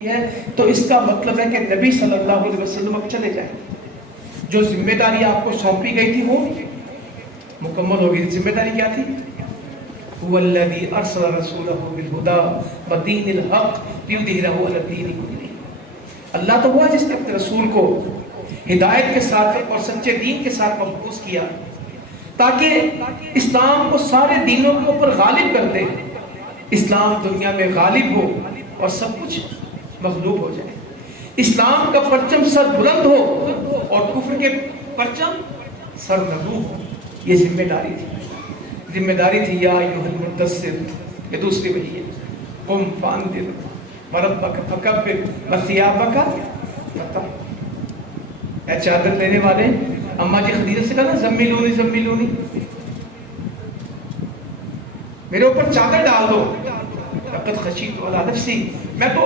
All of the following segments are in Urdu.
ہے تو اس کا مطلب ہے کہ نبی صلی اللہ علیہ وسلم اب چلے جائیں. جو ذمہ داری آپ کو سونپی گئی تھی وہ مکمل ہوگی. ذمہ داری کیا تھی؟ هو الذي ارسل رسوله بالهدى ودين الحق ليظهره على الدين كله. اللہ تو وہ ہے جس نے اپنے رسول کو ہدایت کے ساتھ اور سچے دین کے ساتھ مبعوث کیا تاکہ اسلام کو سارے دینوں کے اوپر غالب کر دے. اسلام دنیا میں غالب ہو اور سب کچھ مغلوب ہو جائے. اسلام کا پرچم سر بلند ہو اور کفر کے پرچم سر نگوں ہو. یہ ذمہ داری تھی. ذمہ داری تھی یا ایھا المدثر. یہ دوسری وحی ہے. قم فانذر وربک فکبر وثیابک فطہر. اے چادر لینے والے، اماں جی خدیجہ سے کہا نا زملونی زملونی، میرے اوپر چادر ڈال دو. لقد خشیت علی نفسی، میں تو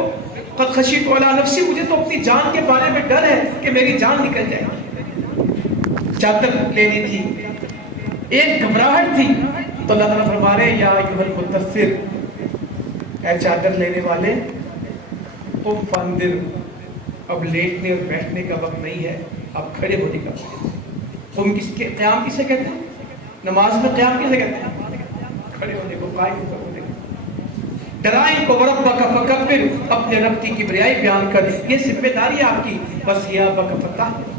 قد خشیت علی نفسی، مجھے تو اپنی جان کے بارے میں ڈر ہے کہ میری جان نکل جائے. چادر لینی تھی، ایک گھبراہٹ تھی. تو اللہ تعالیٰ فرما رہے یا ایھا المدثر، اے چادر لینے والے، قم فانذر، اب لیٹنے اور بیٹھنے کا وقت نہیں ہے، اب کھڑے ہونے کا وقت ہے. قم قیام کسے کہتے ہیں؟ نماز میں قیام کسے کہتے ہیں؟ کھڑے ہونے کو، قائم ہونے کو. ڈرائیں کو وربک فکبر، اپنے رب کی کبریائی بیان کر. یہ ذمہ داری آپ کی. وثیابک فطہر،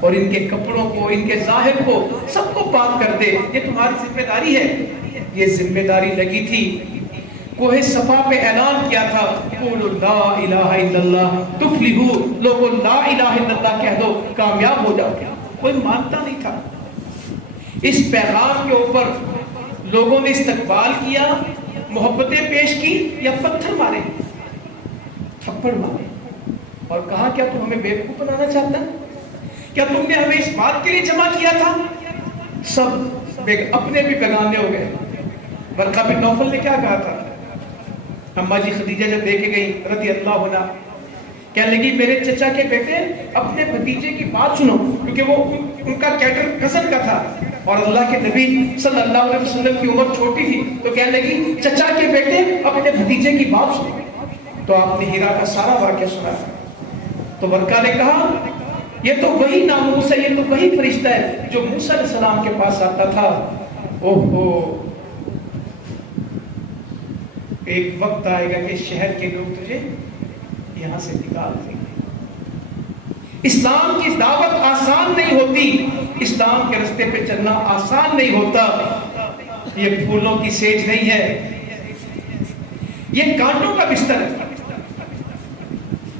اور ان کے کپڑوں کو، ان کے ظاہر کو، سب کو پاک کر دے. یہ تمہاری ذمہ داری ہے. یہ ذمہ داری لگی تھی. کوہ صفا پہ اعلان کیا تھا قولوا لا الہ الا اللہ تفلحوا. لوگوں لا الہ الا اللہ کہہ دو، کامیاب ہو جاؤ. کوئی مانتا نہیں تھا. اس پیغام کے اوپر لوگوں نے استقبال کیا، محبتیں پیش کی یا پتھر مارے، تھپڑ مارے اور کہا کیا تم ہمیں بیوقوف بنانا چاہتا ہے؟ کیا تم نے ہمیں اس بات کے لیے جمع کیا تھا؟ سب اپنے بھی بیگانے ہو گئے. ورقہ بن نوفل نے کیا کہا تھا؟ اماں جی خدیجہ جب لے کے گئی رضی اللہ عنہ، کہنے لگی میرے چچا کے بیٹے اپنے بھتیجے کی بات سنو، کیونکہ وہ ان کا کیٹر کزن کا تھا اور اللہ کے نبی صلی اللہ علیہ وسلم کی عمر چھوٹی تھی. تو کہنے لگی چچا کے بیٹے اپنے بھتیجے کی بات سنو. تو آپ نے ہیرا کا سارا واقعہ سنا. تو ورقہ نے کہا یہ تو وہی ناموس ہے، یہ تو وہی فرشتہ ہے جو موسیٰ علیہ السلام کے پاس آتا تھا. اوہو، ایک وقت آئے گا کہ شہر کے لوگ تجھے یہاں سے نکال دیں گے. اسلام کی دعوت آسان نہیں ہوتی. اسلام کے رستے پہ چلنا آسان نہیں ہوتا. یہ پھولوں کی سیج نہیں ہے، یہ کانٹوں کا بستر ہے.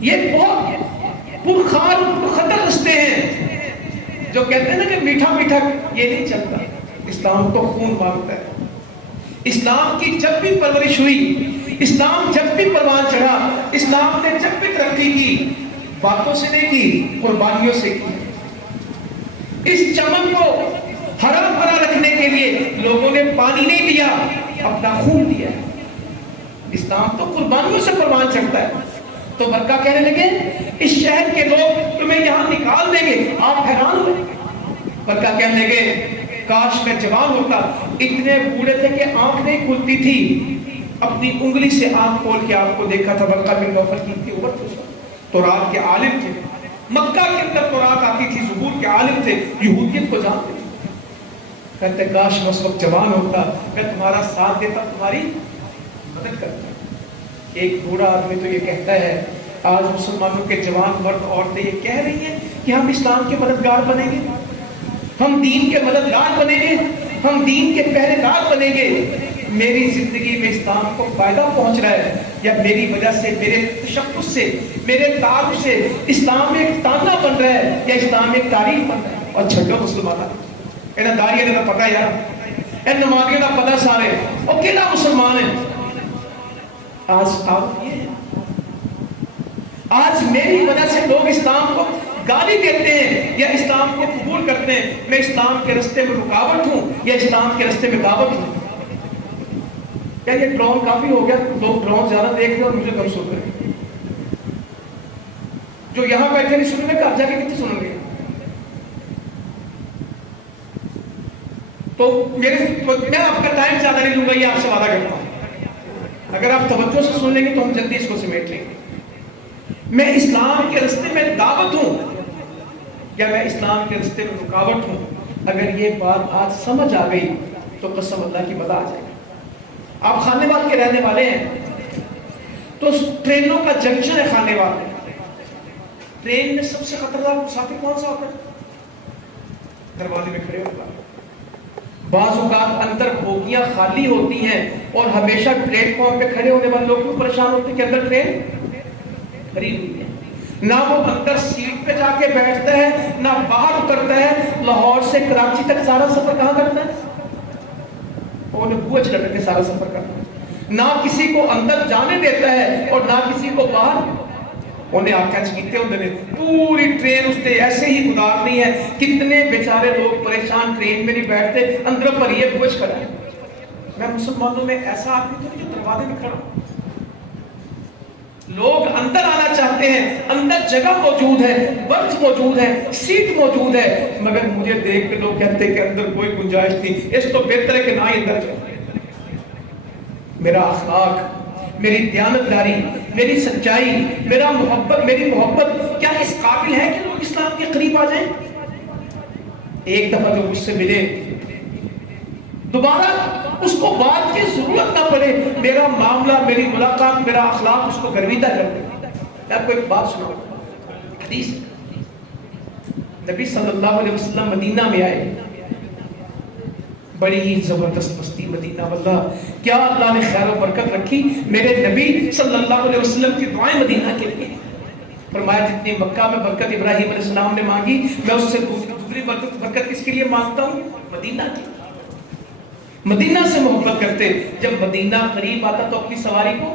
یہ بہت پرخار پرخطر رستے ہیں. جو کہتے ہیں نا کہ میٹھا میٹھا، یہ نہیں چلتا. اسلام تو خون مانگتا ہے. اسلام کی جب بھی پرورش ہوئی، اسلام جب بھی پروان چڑھا، اسلام نے جب بھی ترقی کی، باتوں سے نہیں کی، قربانیوں سے کی. اس چمن کو ہرا بھرا رکھنے کے لیے لوگوں نے پانی نہیں دیا، اپنا خون دیا. اسلام تو قربانیوں سے پروان چڑھتا ہے. تو ورقہ کہنے لگے اس شہر کے لوگ تمہیں یہاں نکال دیں گے. آپ حیران ہوئے. ورقہ کہنے لگے کاش میں جوان ہوتا. اتنے بوڑھے تھے کہ آنکھ نہیں کھلتی تھی. اپنی انگلی سے آنکھ کھول کے آپ کو دیکھا تھا. ورقہ بن نوفل کی اتنی عمر تھی. تورات کے عالم تھے. مکہ کے اندر تورات آتی تھی. زبور کے عالم تھے. یہودیت کو جانتے تھے. کہتے کاش میں اس وقت جوان ہوتا، میں تمہارا ساتھ دیتا، تمہاری مدد کرتا. ایک بوڑھا آدمی تو یہ کہتا ہے آج مسلمانوں کے جوان مرد عورتیں یہ کہہ رہی ہیں کہ ہم اسلام کے مددگار بنیں گے، ہم دین کے مددگار بنیں گے، ہم دین کے پہرے دار بنیں گے. میری زندگی میں اسلام کو فائدہ پہنچ رہا ہے یا میری وجہ سے، میرے تشخص سے، میرے تعلق سے اسلام ایک تانا بن رہا ہے یا اسلام ایک تاریخ بن رہا ہے؟ اور چھڈو مسلمان انہیں داڑھی نے پتا یار، ان نمازیوں کا پتا سارے، اور کہنا مسلمان ہے. آج آپ یہ ہے، آج میری وجہ سے لوگ اسلام کو گالی دیتے ہیں یا اسلام کو قبول کرتے ہیں. میں اسلام کے رستے میں رکاوٹ ہوں یا اسلام کے رستے میں دعوت ہوں؟ کیا یہ ڈرون کافی ہو گیا؟ لوگ ڈرون زیادہ دیکھ رہے اور مجھے کم سن رہے. جو یہاں بیٹھے نہیں سن رہے، گھر جا کے کتنے سنیں گے؟ تو میں آپ کا ٹائم زیادہ نہیں لوں گا، یہ آپ سے وعدہ کرتا ہوں. اگر آپ توجہ سے سن لیں گے تو ہم جلدی اس کو سمیٹ لیں گے. میں اسلام کے راستے میں دعوت ہوں یا میں اسلام کے راستے میں رکاوٹ ہوں؟ اگر یہ بات آج سمجھ آ گئی تو قسم اللہ کی مزہ آ جائے گا. آپ خانے وال کے رہنے والے ہیں تو ٹرینوں کا جنکشن ہے خانے وال. ٹرین میں سب سے خطرناک مسافر کون سا ہوتا ہے؟ دروازے میں کھڑے ہوتا ہے. بعض اوقات اندر بوگیاں خالی ہوتی ہیں اور ہمیشہ پلیٹ فارم پہ کھڑے ہونے والے لوگ کیوں پریشان ہوتے ہیں کہ اندر ٹرین کھڑی ہوئی ہے. نہ وہ اندر سیٹ پہ جا کے بیٹھتا ہے نہ باہر اترتا ہے. لاہور سے کراچی تک سارا سفر کہاں کرتا ہے؟ وہ بوجھ لٹک کے سارا سفر کرتا ہے. نہ کسی کو اندر جانے دیتا ہے اور نہ کسی کو باہر. انہیں آنکھیں چکیتے ہوتے ہیں. پوری ٹرین اس نے ایسے ہی گزارنی ہے. کتنے بیچارے لوگ پریشان ٹرین میں نہیں بیٹھتے, اندر پر یہ بوجھ کھڑا ہے. میں مسلمانوں میں ایسا آدمی تو نہیں جو دروازے میں کھڑا ہوں. لوگ اندر آنا چاہتے ہیں, اندر جگہ موجود ہے, برتھ موجود ہے, سیٹ موجود ہے, مگر مجھے دیکھ کے لوگ کہتے ہیں کہ اندر کوئی گنجائش نہیں. اس تو بہتر ہے کہ نہ ہی اندر جائے. میرا اخلاق, میری دیانتداری, میری سچائی, میری محبت کیا اس قابل ہے کہ لوگ اسلام کے قریب آ جائیں؟ ایک دفعہ جو مجھ سے ملے دوبارہ اس کو بات کی ضرورت نہ پڑے. میرا معاملہ, میری ملاقات, میرا اخلاق اس کو گرویدہ کر دے. میں آپ کو ایک بات سناؤں. حدیث, نبی صلی اللہ علیہ وسلم مدینہ میں آئے. بڑی ہی زبردست بستی مدینہ. واللہ کیا اللہ نے خیر و برکت رکھی. میرے نبی صلی اللہ علیہ وسلم کی دعائیں مدینہ کے لیے. فرمایا جتنی مکہ میں برکت ابراہیم علیہ السلام نے مانگی, میں اس سے دوسری برکت کس کے لیے مانگتا ہوں؟ مدینہ کی. مدینہ سے محبت کرتے. جب مدینہ قریب آتا تو اپنی سواری کو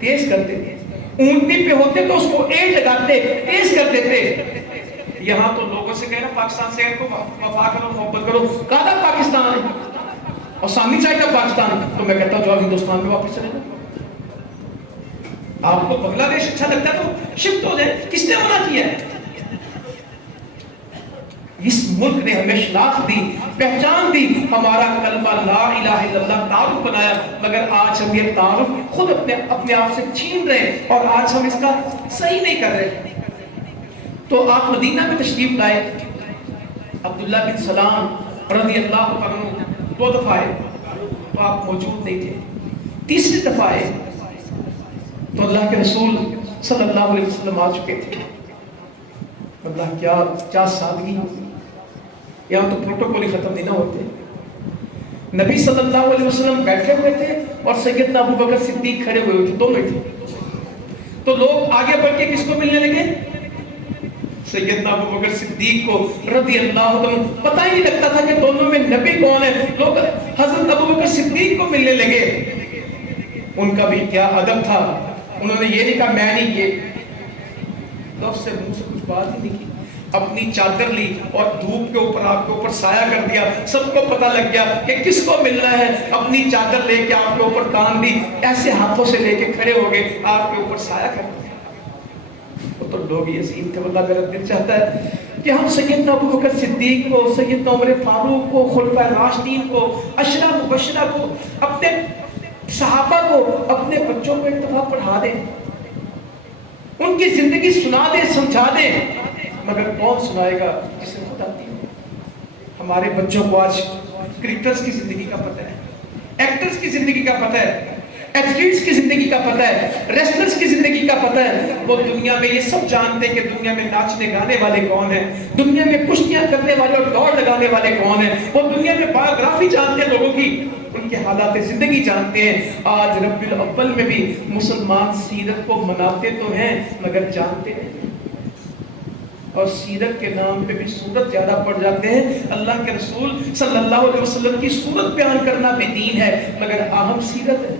تیز کرتے تھے. اونٹنی پہ ہوتے تو اس کو ایڑ لگاتے, تیز کر دیتے. یہاں تو لوگوں سے کہنا پاکستان سے کو وفا کرو, محبت کرو. کہا پاکستان ہے اور سامنے چاہیے پاکستان, تو میں کہتا ہوں جو ہندوستان میں واپس چلے جاؤ. آپ کو بنگلہ دیش اچھا لگتا ہے تو شفٹ ہو جائے. کس نے منع کیا ہے؟ اس ملک نے ہمیں شناخت دی, پہچان دی, ہمارا کلمہ لا الہ الا اللہ تعارف بنایا. مگر آج ہم یہ تعارف خود اپنے آپ سے چھین رہے ہیں اور آج ہم اس کا صحیح نہیں کر رہے. تو آپ مدینہ میں تشریف لائے. عبداللہ بن سلام رضی اللہ عنہ 2 دفعہ آئے تو آپ موجود نہیں تھے. تیسری دفعہ آئے تو اللہ کے رسول صلی اللہ علیہ وسلم آ چکے تھے. اللہ کیا سادگی. یہاں تو پروٹوکول ہی ختم نہیں نہ ہوتے. نبی صلی اللہ علیہ وسلم بیٹھے ہوئے تھے اور سیدنا ابو بکر صدیق کھڑے ہوئے تھے, دونوں تھے. تو لوگ آگے بڑھ کے کس کو ملنے لگے؟ سیدنا ابو بکر صدیق کو رضی اللہ عنہ. پتہ ہی نہیں لگتا تھا کہ دونوں میں نبی کون ہے. لوگ حضرت ابو بکر صدیق کو ملنے لگے. ان کا بھی کیا ادب تھا. انہوں نے یہ نہیں کہا میں نہیں, یہ لفظ سے منہ سے کچھ بات ہی نہیں کی. اپنی چادر لی اور دھوپ کے اوپر آپ کے اوپر سایہ کر دیا. سب کو پتہ لگ گیا کہ کس کو ملنا ہے. اپنی چادر لے کے آپ کے اوپر تان دی, ایسے ہاتھوں سے لے کے کھڑے ہو گئے, آپ کے اوپر سایہ کر دیا. وہ تو لوگ یہ سین تھے. واللہ میرا دل چاہتا ہے کہ ہم سیدنا ابو بکر صدیق کو, سیدنا عمر فاروق کو, خلفائے راشدین کو, عشرہ مبشرہ کو, اپنے صحابہ کو, اپنے بچوں کو ایک دفعہ پڑھا دیں, ان کی زندگی سنا دیں, سمجھا دیں. مگر کون سنائے گا جسے خود آتی ہے. ہمارے بچوں کو آج کرکٹرز کی زندگی کا پتہ ہے, ایکٹرز کی زندگی کا پتہ ہے, ایتھلیٹس کی زندگی کا پتہ ہے, ریسلرز کی زندگی کا پتہ ہے. وہ دنیا میں یہ سب جانتے ہیں کہ دنیا میں ناچنے گانے والے کون ہیں, دنیا میں کشتیاں کرنے والے اور دوڑ لگانے والے کون ہیں. وہ دنیا میں بایوگرافی جانتے ہیں لوگوں کی, ان کے حالات زندگی جانتے ہیں. آج ربیع الاول میں بھی مسلمان سیرت کو مناتے تو ہیں مگر جانتے نہیں, اور سیرت کے نام پہ بھی سورت زیادہ پڑھ جاتے ہیں. اللہ کے رسول صلی اللہ علیہ وسلم کی سورت بیان کرنا بھی دین ہے مگر اہم سیرت ہے.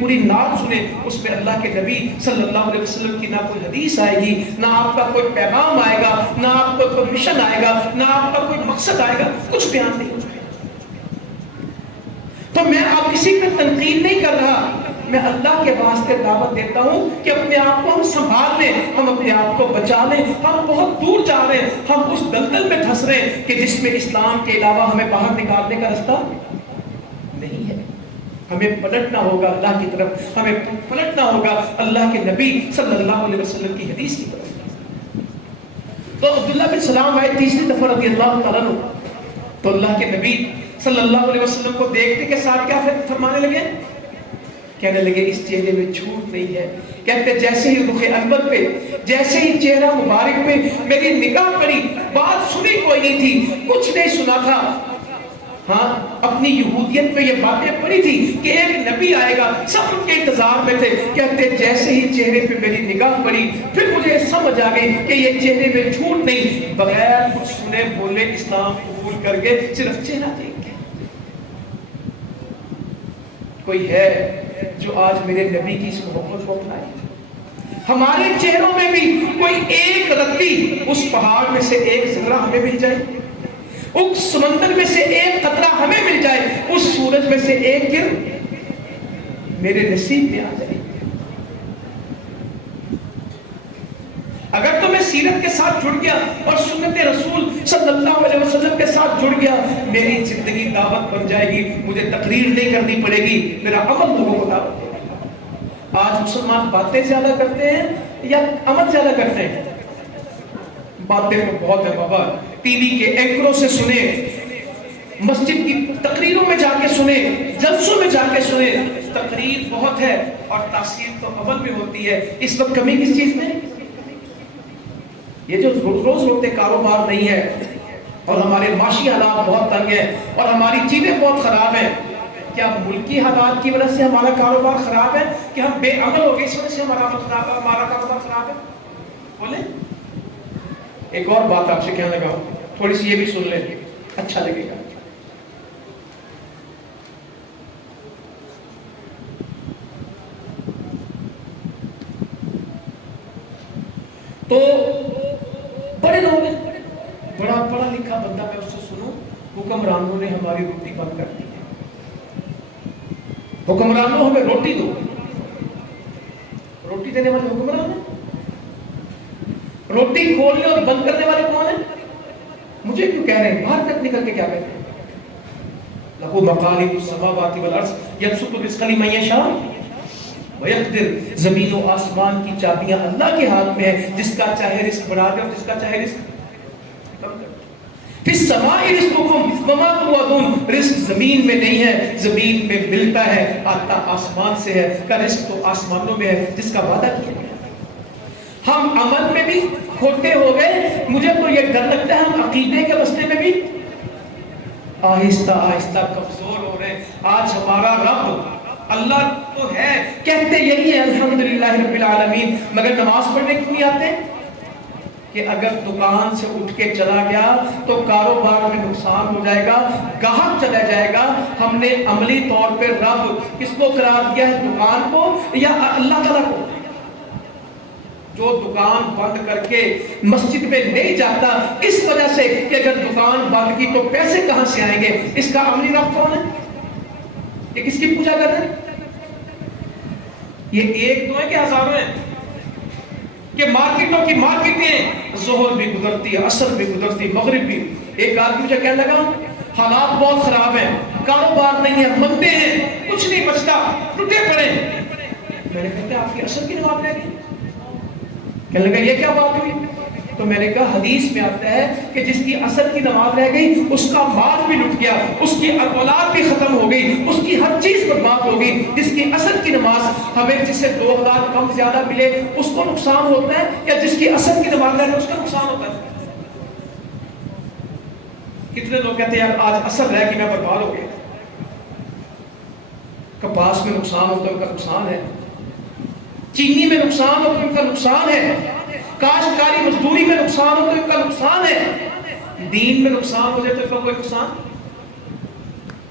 پوری نعت سنیں, اس میں اللہ کے نبی صلی اللہ علیہ وسلم کی نہ کوئی حدیث آئے گی, نہ آپ کا کوئی پیغام آئے گا, نہ آپ کا کوئی مشن آئے گا, نہ آپ کا کوئی مقصد آئے گا, کچھ بیان نہیں ہوگا. تو میں آپ کسی پہ تنقید نہیں کر رہا, میں اللہ کے واسطے دعوت دیتا ہوں کہ اپنے آپ کو ہم سنبھال لیں, ہم اپنے آپ کو بچا لیں. ہم بہت دور جا رہے ہیں, ہم اس دلدل میں دھس رہے ہیں کہ جس میں اسلام کے علاوہ ہمیں باہر نکالنے کا راستہ نہیں. ہمیں پلٹنا ہوگا اللہ کی طرف، ہمیں پلٹنا ہوگا اللہ کے نبی صلی اللہ علیہ وسلم کی حدیث کی طرف۔ تو عبداللہ بن سلام آئے تیسری دفعہ رضی اللہ تعالیٰ عنہ، تو اللہ کے نبی صلی اللہ علیہ وسلم کو دیکھنے کے ساتھ کیا فرمانے لگے؟ کہنے لگے اس چہرے میں جھوٹ نہیں ہے۔ کہتے جیسے ہی رخ انور پہ، جیسے ہی چہرہ مبارک پہ میری نگاہ پڑی، بات سنی کوئی نہیں تھی، کچھ نہیں سنا تھا، ہاں اپنی یہودیت پہ یہ باتیں پڑی تھی کہ ایک نبی آئے گا، سب ان کے انتظار میں تھے۔ کہتے جیسے ہی چہرے پہ میری نگاہ پڑی، پھر مجھے سمجھ آ گئی کہ یہ چہرے میں جھوٹ نہیں، بغیر کچھ سنے بولے اسلام قبول کر کے صرف چہرہ دیکھ کے۔ کوئی ہے جو آج میرے نبی کی اس محبت کو اپنائے؟ ہمارے چہروں میں بھی کوئی ایک رتی اس پہاڑ میں سے ایک ذرہ ہمیں مل جائے، اس سمندر میں سے ایک قطرہ ہمیں مل جائے، اس سورج میں سے ایک کرن میرے نصیب میں آ جائے۔ اگر تو میں سیرت کے ساتھ جڑ گیا اور سنت رسول صلی اللہ علیہ وسلم کے ساتھ جڑ گیا، میری زندگی دعوت بن جائے گی، مجھے تقریر نہیں کرنی پڑے گی، میرا عمل لوگوں کو دعوت دے گا۔ آج مسلمان باتیں زیادہ کرتے ہیں یا عمل زیادہ کرتے ہیں؟ باتیں تو بہت ہے بابا، ٹی وی کے اینکروں سے سنے، مسجد کی تقریروں میں جا کے سنے، جلسوں میں جا کے سنے، تقریر بہت ہے اور تاثیر تو عمل میں ہوتی ہے۔ اس وقت کمی کس چیز میں؟ یہ جو روز روتے کاروبار نہیں ہے اور ہمارے معاشی حالات بہت تنگ ہیں اور ہماری چیزیں بہت خراب ہیں، کیا ملکی حالات کی وجہ سے ہمارا کاروبار خراب ہے کہ ہم بے عمل ہو گئے اس وجہ سے ہمارا کاروبار خراب ہے؟ بولیں۔ ایک اور بات آپ سے کہنے لگا، تھوڑی سی یہ بھی سن لیں، اچھا لگے گا۔ تو بڑے لوگ ہیں، بڑا پڑھا لکھا بندہ میں اس سے سنوں، حکمرانوں نے ہماری روٹی بند کر دی ہے، حکمرانوں ہمیں روٹی دو، روٹی دینے والے حکمران ہیں، روٹی کھولنے اور بند کرنے والے کون ہیں؟ مجھے کیوں کہہ رہے ہیں؟ باہر تک نکل کے کیا کہتے ہیں؟ لہو مقالید السماوات والارض یبسط الرزق لمن یشاء ویقدر، زمین و آسمان کی چابیاں اللہ کے ہاتھ میں ہے، جس کا چاہے رزق بڑھا دے اور جس کا چاہے رزق کم کر دے۔ فی السماء رزقکم وما توعدون، رزق زمین میں نہیں ہے، زمین میں ملتا ہے، آتا آسمان سے ہے، کا رزق تو آسمانوں میں ہے جس کا وعدہ کیا گیا۔ ہم عمل میں بھی کھوٹے ہو گئے، مجھے تو یہ ڈر لگتا ہے ہم عقیدے کے مسئلے میں بھی آہستہ آہستہ کمزور ہو رہے ہیں۔ آج ہمارا رب اللہ تو ہے، کہتے یہی ہے الحمدللہ رب العالمین، مگر نماز پڑھنے کیوں نہیں آتے؟ کہ اگر دکان سے اٹھ کے چلا گیا تو کاروبار میں نقصان ہو جائے گا، گاہک چلا جائے گا۔ ہم نے عملی طور پہ رب کس کو قرار دیا ہے؟ دکان کو یا اللہ تعالیٰ کو؟ جو دکان بند کر کے مسجد میں نہیں جاتا اس وجہ سے کہ اگر دکان بند کی تو پیسے کہاں سے آئیں گے، اس کا عملی رب کون ہے؟ یہ کس کی پوجا کر رہے ہیں؟ یہ ایک تو ہے کہ ہزاروں ہیں؟ کہ مارکیٹوں کی مارکیٹیں، ظہر بھی گزرتی ہے، عصر بھی گزرتی، مغرب بھی۔ ایک آدمی مجھے کہنے لگا حالات بہت خراب ہیں، کاروبار نہیں ہے، مندے ہیں، کچھ نہیں بچتا، ٹوٹے پڑے۔ میں نے کہا آپ کی عصر کی نماز رہ گئی؟ کہنے لگا یہ کیا بات ہوئی؟ تو میں نے کہا حدیث میں آتا ہے کہ جس کی عصر کی نماز رہ گئی اس کا مال بھی لٹ گیا، اس کی اولاد بھی ختم ہو گئی، اس کی ہر چیز برباد ہو گئی۔ جس کی عصر کی نماز ہمیں جس سے 2000 کم زیادہ ملے اس کو نقصان ہوتا ہے یا جس کی عصر کی نماز رہ گئی اس کا نقصان ہوتا ہے؟ کتنے لوگ کہتے ہیں یار آج عصر رہ گئی میں برباد ہو گیا۔ کپاس میں نقصان ہوتا ہے ان کا نقصان ہے، چینی میں نقصان ہو تو ان کا نقصان ہے، کاشتکاری مزدوری میں نقصان ہو تو ان کا نقصان ہے، دین میں نقصان ہو جائے تو ان کا کوئی نقصان؟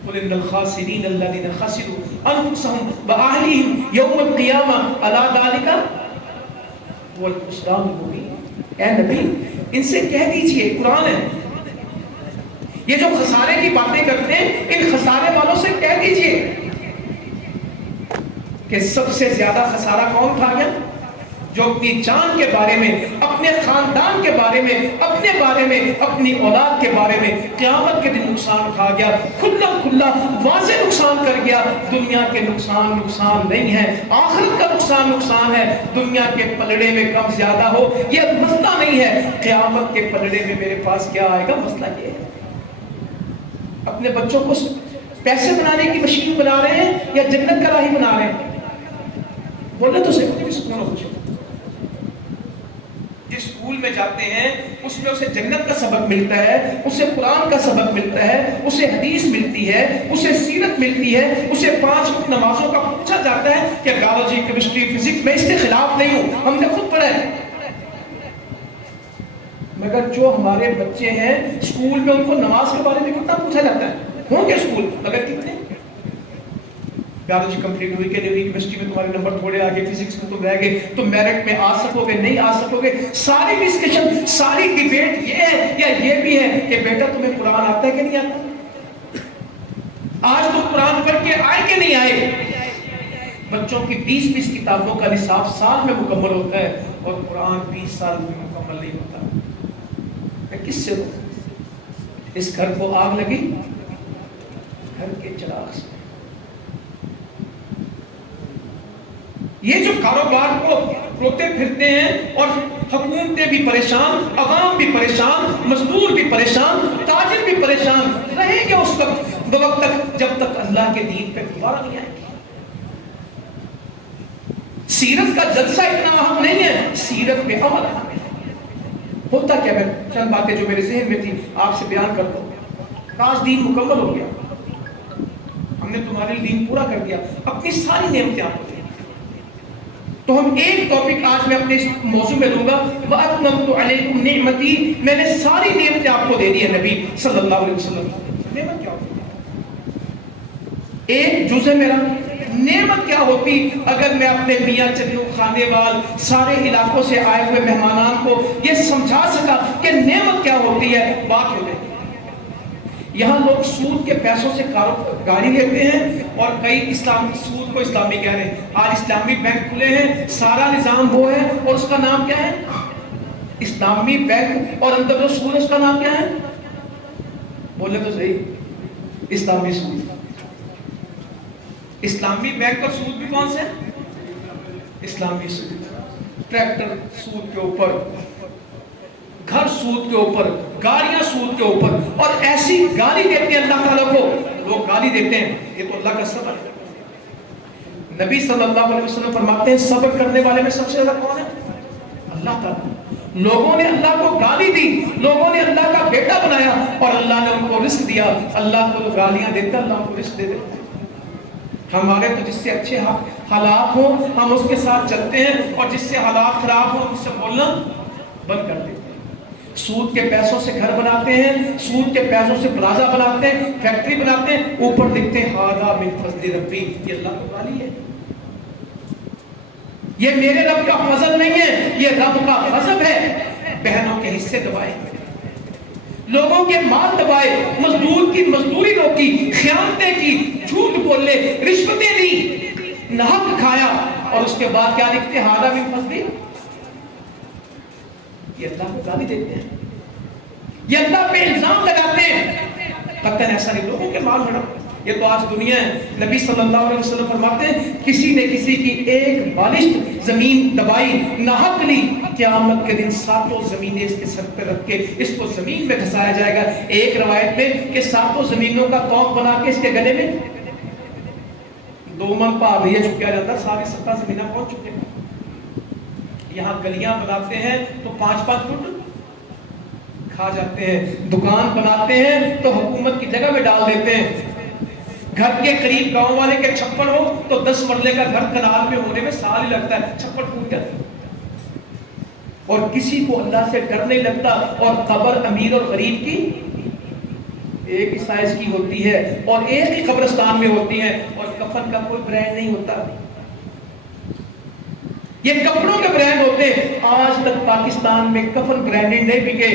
قُلْ إِنَّ الْخَاسِرِينَ الَّذِينَ خَسِرُوا أَنفُسَهُمْ وَأَهْلِهِمْ يَوْمَ الْقِيَامَةِ أَلَا ذَلِكَ هُوَ الْخُسْرَانُ الْمُبِينُ۔ اے نبی ان سے کہہ دیجئے، قرآن ہے، یہ جو خسارے کی باتیں کرتے ہیں ان خسارے والوں سے کہہ دیجئے کہ سب سے زیادہ خسارہ کون کھا گیا؟ جو اپنی جان کے بارے میں، اپنے خاندان کے بارے میں، اپنے بارے میں، اپنی اولاد کے بارے میں قیامت کے دن نقصان اٹھا گیا، کھلا کھلا واضح نقصان کر گیا. دنیا کے نقصان نہیں ہے، آخرت کا نقصان ہے. دنیا کے پلڑے میں کم زیادہ ہو یہ مسئلہ نہیں ہے، قیامت کے پلڑے میں میرے پاس کیا آئے گا مسئلہ یہ ہے. اپنے بچوں کو پیسے بنانے کی مشین بنا رہے ہیں یا جنت کا راہی بنا رہے ہیں؟ بولے تو صحیح. جس اسکول میں جاتے ہیں اس میں اسے جنت کا سبق ملتا ہے، اسے قرآن کا سبق ملتا ہے، اسے حدیث ملتی ہے، اسے سیرت ملتی ہے، اسے 5 وقت نمازوں کا پوچھا جاتا ہے کہ بایولوجی، کیمسٹری، فزکس میں اس کے خلاف نہیں ہوں، ہم نے خود پڑھا ہے. مگر جو ہمارے بچے ہیں اسکول میں ان کو نماز کے بارے میں کتنا پوچھا جاتا ہے؟ ہوں گے اسکول مگر کتنے؟ بایولوجی کمپلیٹ ہوئی کہ نہیں ہوئی، کیمسٹری میں تمہارے نمبر تھوڑے آگے، فزکس میں تم رہ گئے، تم میرٹ میں آ سکو گے نہیں آ سکو گے. ساری ڈسکشن، ساری ڈیبیٹ یہ ہے یا یہ بھی ہے کہ بیٹا تمہیں قرآن آتا ہے کہ نہیں آتا؟ آج تم قرآن پڑھ کے آئے کہ نہیں آئے؟ بچوں کی 20 کتابوں کا نصاب سال میں مکمل ہوتا ہے اور قرآن 20 سال میں مکمل نہیں ہوتا. میں کس سے ہوں؟ اس گھر کو آگ لگی گھر کے چراغ سے. یہ جو کاروبار کو روتے پھرتے ہیں اور حکومتیں بھی پریشان، عوام بھی پریشان، مزدور بھی پریشان، تاجر بھی پریشان رہیں گے اس وقت تک جب تک اللہ کے دین پہ دوبارہ نہیں آئے گی. سیرت کا جلسہ اتنا اہم نہیں ہے، سیرت پہ عمل اہم ہے. ہوتا کیا؟ میں چند باتیں جو میرے ذہن میں تھی آپ سے بیان کر دوں. آج دین مکمل ہو گیا، ہم نے تمہارے لیے دین پورا کر دیا، اپنی ساری نعمتیں آپ کو دیں. تو ہم ایک ٹاپک آج میں اپنے اس موضوع میں لوں گا، وَأَتْمَمْتُ عَلَيْكُمْ نِعْمَتِي، میں نے ساری نعمتیں آپ کو دے دی ہے. نبی صلی اللہ علیہ وسلم نعمت کیا ہوتی ہے؟ ایک جز ہے میرا. نعمت کیا ہوتی اگر میں اپنے میاں چچو خانے وال سارے علاقوں سے آئے ہوئے مہمانان کو یہ سمجھا سکا کہ نعمت کیا ہوتی ہے؟ بات ہو جائے. یہاں لوگ سود کے پیسوں سے گاڑی لیتے ہیں اور کئی سود کو اسلامی کہہ رہے ہیں. آج اسلامی بینک کھلے ہیں، سارا نظام وہ ہے اور اس کا نام کیا ہے؟ اسلامی بینک. اور اندر جو سود ہے اس کا نام کیا ہے؟ بولے تو صحیح، اسلامی سود. اسلامی بینک اور سود بھی کون سے؟ اسلامی سود. ٹریکٹر سود کے اوپر، گھر سود کے اوپر، گاڑیاں سود کے اوپر، اور ایسی گالی دیتے ہیں اللہ تعالیٰ کو. لوگ گالی دیتے ہیں، یہ تو اللہ کا صبر ہے. نبی صلی اللہ علیہ وسلم فرماتے ہیں صبر کرنے والے میں سب سے زیادہ کون ہے؟ اللہ تعالیٰ. لوگوں نے اللہ کو گالی دی، لوگوں نے اللہ کا بیٹا بنایا اور اللہ نے ان کو رزق دیا. اللہ کو گالیاں دیتا، اللہ ان کو رزق دے دیتا. ہمارے تو جس سے اچھے حالات ہوں ہم اس کے ساتھ چلتے ہیں، اور جس سے حالات خراب ہوں اس سے بولنا بند کر دیتے ہیں. سود کے پیسوں سے گھر بناتے ہیں، سود کے پیسوں سے پلازا بناتے ہیں، فیکٹری بناتے ہیں، اوپر دکھتے ہیں ہذا من فضل ربی، یہ اللہ کو گالی ہے. یہ میرے رب کا فضل نہیں ہے، یہ رب کا غضب ہے. بہنوں کے حصے دبائے، لوگوں کے مال دبائے، مزدور کی مزدوری روکی، خیانتیں کی، جھوٹ بولے، رشوتیں دی، نحق کھایا، اور اس کے بعد کیا لکھتے ہیں؟ ہذا من فضل. یہ اللہ کو گالی دیتے ہیں، یہ اللہ پہ الزام لگاتے ہیں. قطعاً ایسا نہیں، لوگوں کے مال ہڑپ. یہ تو آج دنیا ہے. نبی صلی اللہ علیہ وسلم فرماتے ہیں کسی نے کسی کی ایک بالشت زمین دبائی، ناحق لی، قیامت کے دن 7 زمینیں اس کے سر پہ رکھ کے اس کو زمین میں دھسایا جائے گا. ایک روایت میں کہ 7 زمینوں کا توق بنا کے اس کے گلے میں 2 من پا دیا چکیا جاتا. سارے 7 زمینیں پہنچ چکے ہیں. یہاں گلیاں بناتے ہیں تو 5-5 فٹ کھا جاتے ہیں. دکان بناتے ہیں تو حکومت کی جگہ میں ڈال دیتے ہیں. گھر کے قریب گاؤں والے کے چھپڑ ہو تو 10 مرلے کا گھر کنال میں ہونے میں سال ہی لگتا ہے، چھپڑ ٹوٹ جاتا ہے. اور کسی کو اللہ سے ڈر نہیں لگتا. اور قبر امیر اور غریب کی ایک ہی سائز کی ہوتی ہے اور ایک ہی قبرستان میں ہوتی ہے، اور کفن کا کوئی برانڈ نہیں ہوتا. یہ کپڑوں کے برانڈ ہوتے ہیں. آج تک پاکستان میں کفن برانڈڈ نہیں بکے.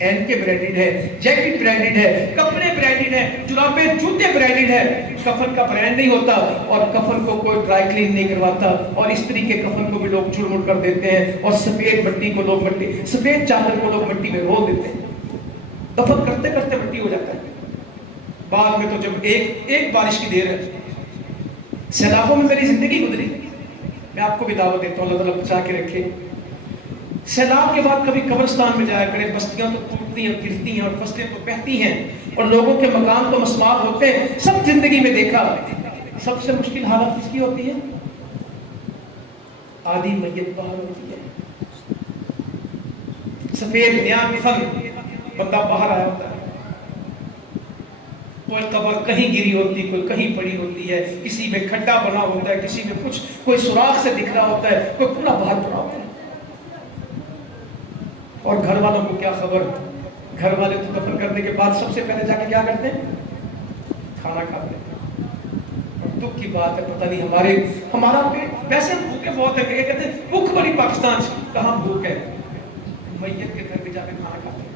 این کے برانڈڈ ہے، جیکٹ برانڈڈ ہے، کپڑے برانڈڈ ہے، جرابیں جوتے برانڈڈ ہے. کفن کا برانڈ نہیں ہوتا اور کفن کو کوئی ڈرائی کلین نہیں کرواتا اور استری کے کفن کو بھی لوگ چڑمڑ کر دیتے ہیں اور سفید مٹی کو لوگ سفید چادر کو لوگ مٹی میں رو دیتے ہیں. دفن کرتے کرتے مٹی ہو جاتا ہے. بعد میں تو جب ایک بارش کی دیر ہے, سیلابوں میں میری زندگی گزری, میں آپ کو بھی دعوت دیتا ہوں, اللہ تعالیٰ بچا کے رکھے. سیلاب کے بعد کبھی قبرستان میں جایا کریں, بستیاں تو ٹوٹتی ہیں, گرتی ہیں اور فصلیں تو بہتی ہیں اور لوگوں کے مکان تو مسمار ہوتے ہیں. سب زندگی میں دیکھا, سب سے مشکل حالت کس کی ہوتی ہے؟ آدھی میت باہر ہوتی ہے, سفید نیا کفن بندہ باہر آیا ہوتا ہے. کوئی قبر کہیں گری ہوتی, کوئی کہیں پڑی ہوتی ہے, کسی میں کھڈا بنا ہوتا ہے, کسی میں کچھ, کوئی سوراخ سے دکھ رہا ہوتا ہے, کوئی پورا باہر پڑا ہوتا ہے. اور گھر والوں کو کیا خبر, گھر والے تو دفن کرنے کے بعد سب سے پہلے جا کے کیا کرتے ہیں؟ کھانا کھاتے ہیں. اور دکھ کی بات ہے, پتہ نہیں ہمارا ویسے بھوکے بہت ہے, کہ کہتے ہیں بھوک بڑی پاکستان سے, کہاں بھوک ہے؟ میت کے گھر پہ جا کے کھانا کھاتے ہیں.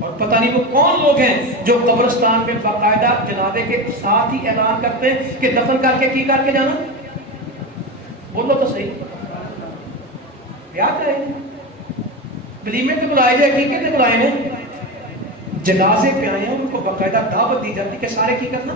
اور پتہ نہیں وہ کون لوگ ہیں جو قبرستان میں باقاعدہ جنازے کے ساتھ ہی اعلان کرتے ہیں کہ دفن کر کے کی کر کے جانا. بولو تو صحیح, کیا کریں؟ ولیمے پہ بلائے جائے, حقیقت پہ بلائے ہیں, جنازے پہ آئے ہیں, ان کو باقاعدہ دعوت دی جاتی کہ سارے کی کرنا,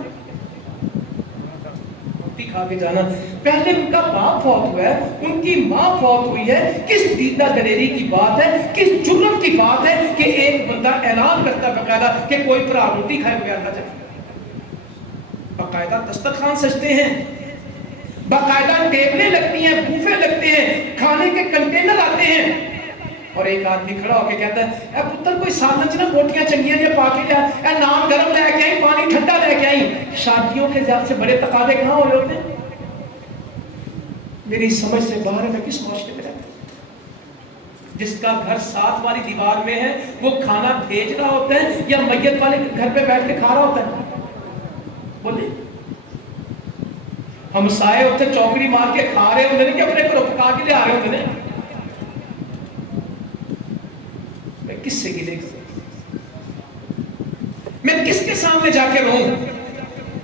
روٹی کھا کے جانا. پہلے ان کا باپ فوت ہوا ہے, ان کی ماں فوت ہوئی ہے, کس دیدہ دلیری کی بات ہے, کس جرت کی بات ہے کہ ایک بندہ اعلان کرتا ہے باقاعدہ کہ کوئی بھرا روٹی کھائے ہوئے اللہ جائے. باقاعدہ دسترخوان سجتے ہیں, باقاعدہ ٹیبلیں لگتی ہیں, بوفے لگتے ہیں, کھانے کے کنٹینر آتے ہیں. اور ایک آدمی کھڑا ہو کے کہتا ہے, اے پتر کوئی سالن چنا بوٹیاں چنگیاں یا پاکی لیا, اے نان گرم لے کے آئی, پانی ٹھنڈا لے کے آئی. شادیوں کے زیادہ سے بڑے تقاضے کہاں ہو رہے ہوتے ہیں؟ میری سمجھ سے باہر ہے. میں کس معاشرے میں رہتا ہوں جس کا گھر ساتھ والی دیوار میں ہے, وہ کھانا بھیج رہا ہوتا ہے یا میت والے گھر پہ بیٹھ کے کھا رہا ہوتا ہے؟ بولے, ہم سائے ہوتے چوکڑی مار کے کھا رہے ہوتے ہیں کہ اپنے کو پکا کے لے آ رہے ہوتے ہیں. میں کس سے گلے, میں کس کے سامنے جا کے رہوں؟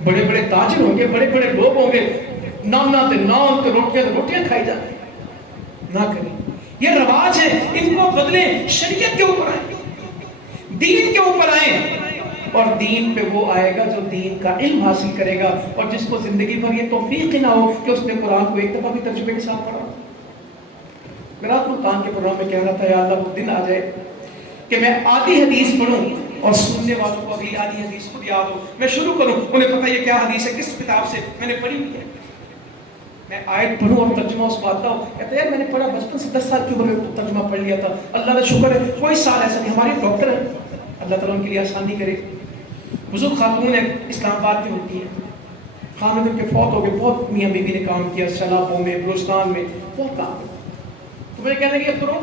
بڑے بڑے تاجر ہوں گے, بڑے بڑے لوگ ہوں گے, نام روٹیاں کھائی جاتی. نہ کریں, یہ رواج ہے, ان کو بدلیں. شریعت کے اوپر آئیں, دین کے اوپر آئیں, اور دین پہ وہ آئے گا جو دین کا علم حاصل کرے گا, اور جس کو زندگی بھر یہ توفیق ہی نہ ہو کہ اس نے قرآن کو ایک دفعہ بھی ترجمے کے ساتھ پڑھا. میں رات ملتان کے پروگرام میں کہہ رہا تھا, یا اللہ وہ دن آ جائے کہ میں آدھی حدیث پڑھوں اور سننے والوں کو بھی آدھی حدیث خود یاد ہو. میں شروع کروں, انہیں پتہ یہ کیا حدیث ہے, کس کتاب سے میں نے پڑھی ہوئی ہے. میں آیت پڑھوں اور ترجمہ اس کو آتا ہوں, کہتا ہے میں نے پڑھا بچپن سے 10 سال کی عمر میں ترجمہ پڑھ لیا تھا. اللہ کا شکر ہے, کوئی سال ایسا نہیں. ہماری ڈاکٹر ہے, اللہ تعالیٰ ان کے لیے آسانی کرے. بزرگ خاتون ہیں, اسلام آباد میں ہوتی ہیں, خامد ان کے فوت ہو گئے. بہت میاں بیوی نے کام کیا, سیلابوں میں, بلوچستان میں بہت کام کیا. تو مجھے کہنے لگے, کرو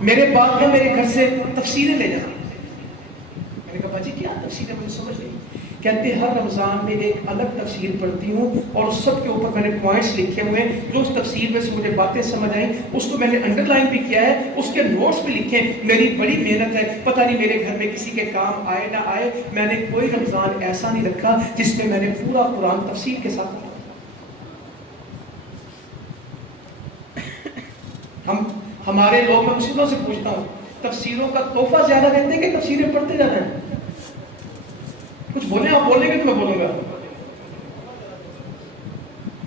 میرے بعد میں میرے گھر سے تفسیریں لے جانا. میں نے کہا باجی کیا تفسیر ہے, مجھے سمجھ نہیں. کہتے ہر رمضان میں ایک الگ تفسیر پڑھتی ہوں اور سب کے اوپر میں نے پوائنٹس لکھے ہوئے ہیں, جو اس تفسیر میں سے مجھے باتیں سمجھ آئیں اس کو میں نے انڈر لائن بھی کیا ہے, اس کے نوٹس بھی لکھے. میری بڑی محنت ہے, پتہ نہیں میرے گھر میں کسی کے کام آئے نہ آئے, میں نے کوئی رمضان ایسا نہیں رکھا جس میں میں نے پورا قرآن تفسیر کے ساتھ. ہمارے لوگ, میں مسجدوں سے پوچھتا ہوں, تفسیروں کا تحفہ زیادہ دیتے ہیں کہ تفسیریں پڑھتے جانا ہے؟ کچھ بولیں, آپ بولیں گے تو میں بولوں گا.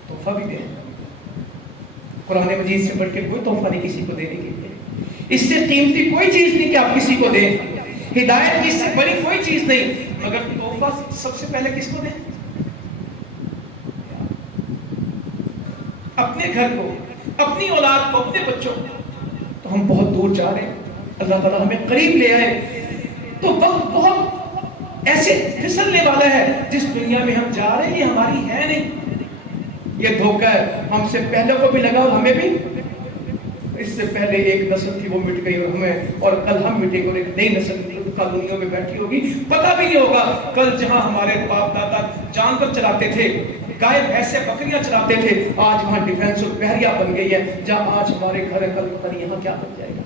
تحفہ بھی دیں. قرآن مجید سے بڑھ کے کوئی تحفہ نہیں کسی کو دینے کے لیے. اس سے قیمتی کوئی چیز نہیں کہ آپ کسی کو دیں. ہدایت کی اس سے بڑی کوئی چیز نہیں, مگر تحفہ سب سے پہلے کس کو دیں؟ اپنے گھر کو, اپنی اولاد کو, اپنے بچوں کو. تو ہم بہت دور جا رہے ہیں, اللہ تعالیٰ ہمیں قریب لے آئے. تو وقت بہت ایسے پھسلنے والا ہے, جس دنیا میں ہم جا رہے ہیں یہ ہماری ہے نہیں. یہ دھوکہ ہے, ہم سے پہلے کو بھی لگا اور ہمیں بھی. اس سے پہلے ایک نسل تھی, وہ مٹ گئی, اور ہمیں, اور کل ہم مٹیں گے اور ایک نئی نسل کالونیوں میں بیٹھی ہوگی. پتہ بھی نہیں ہوگا کل جہاں ہمارے باپ دادا جانور چلاتے تھے, گائے بھینسیں بکریاں چلاتے تھے, آج وہاں ڈیفینس اور بحریہ بن گئی ہے. جہاں آج ہمارے گھر ہے, کل پتہ نہیں یہاں کیا بن جائے گا.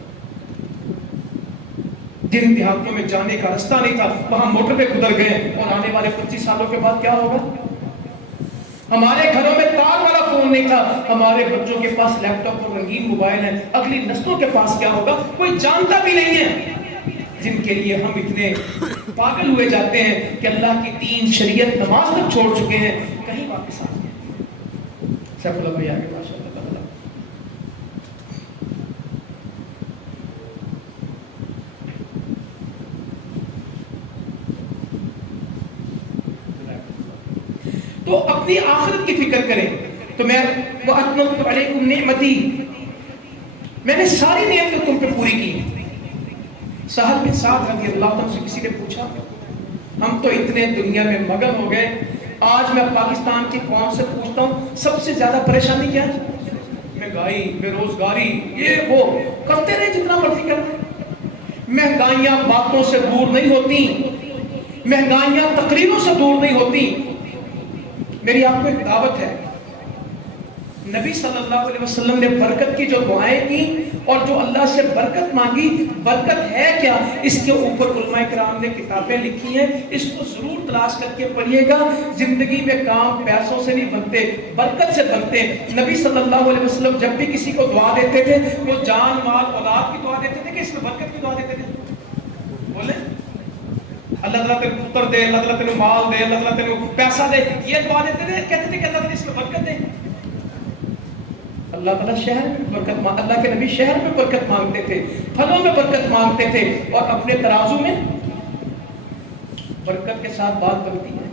جن دیہاتوں میں جانے کا راستہ نہیں تھا وہاں موٹر پہ گزر گئے، اور آنے والے 25 سالوں کے بعد کیا ہوگا؟ ہمارے گھروں میں تار والا فون نہیں تھا، ہمارے بچوں کے پاس لیپ ٹاپ اور رنگین موبائل ہیں، اگلی نسلوں کے پاس کیا ہوگا کوئی جانتا بھی نہیں ہے، جن کے لیے ہم اتنے پاگل ہوئے جاتے ہیں کہ اللہ کی دین شریعت نماز تک چھوڑ چکے ہیں، کہیں واپس آ گئے۔ سیف اللہ بھائی آگے ماشاء اللہ۔ تو اپنی آخرت کی فکر کریں۔ تو میں وَأَتْمَمْتُ عَلَيْكُمْ نِعْمَتِي، میں نے ساری نعمتیں تم پہ پوری کی۔ سہل بن سعد رضی اللہ عنہ سے کسی نے پوچھا، ہم تو اتنے دنیا میں مگن ہو گئے، آج میں پاکستان کی قوم سے پوچھتا ہوں سب سے زیادہ پریشانی کیا ہے؟ مہنگائی، بے روزگاری، یہ وہ کرتے رہے جتنا مرضی کرتے۔ مہنگائیاں باتوں سے دور نہیں ہوتی، مہنگائیاں تقریروں سے دور نہیں ہوتی۔ میری آپ کو ایک دعوت ہے، نبی صلی اللہ علیہ وسلم نے برکت کی جو دعائیں کی اور جو اللہ سے برکت مانگی، برکت ہے کیا اس کے اوپر علماء کرام نے کتابیں لکھی ہیں، اس کو ضرور تلاش کر کے پڑھیے گا۔ زندگی میں کام پیسوں سے نہیں بنتے، برکت سے بنتے۔ نبی صلی اللہ علیہ وسلم جب بھی کسی کو دعا دیتے تھے وہ جان مال اولاد کی دعا دیتے تھے کہ اس میں برکت کی دعا دیتے تھے؟ بولیں اللہ تعالیٰ تیرے پتر دے، اللہ تعالیٰ تیرے مال دے، اللہ تعالیٰ تیرے پیسہ دے، یہ دعا دیتے تھے؟ کہتے تھے کہ اللہ تعالیٰ اس میں برکت دے۔ اللہ تعالیٰ شہر میں برکت مانگ، اللہ کے نبی شہر میں برکت مانگتے تھے، پھلوں میں برکت مانگتے تھے، اور اپنے ترازو میں برکت کے ساتھ بات بنتی ہے۔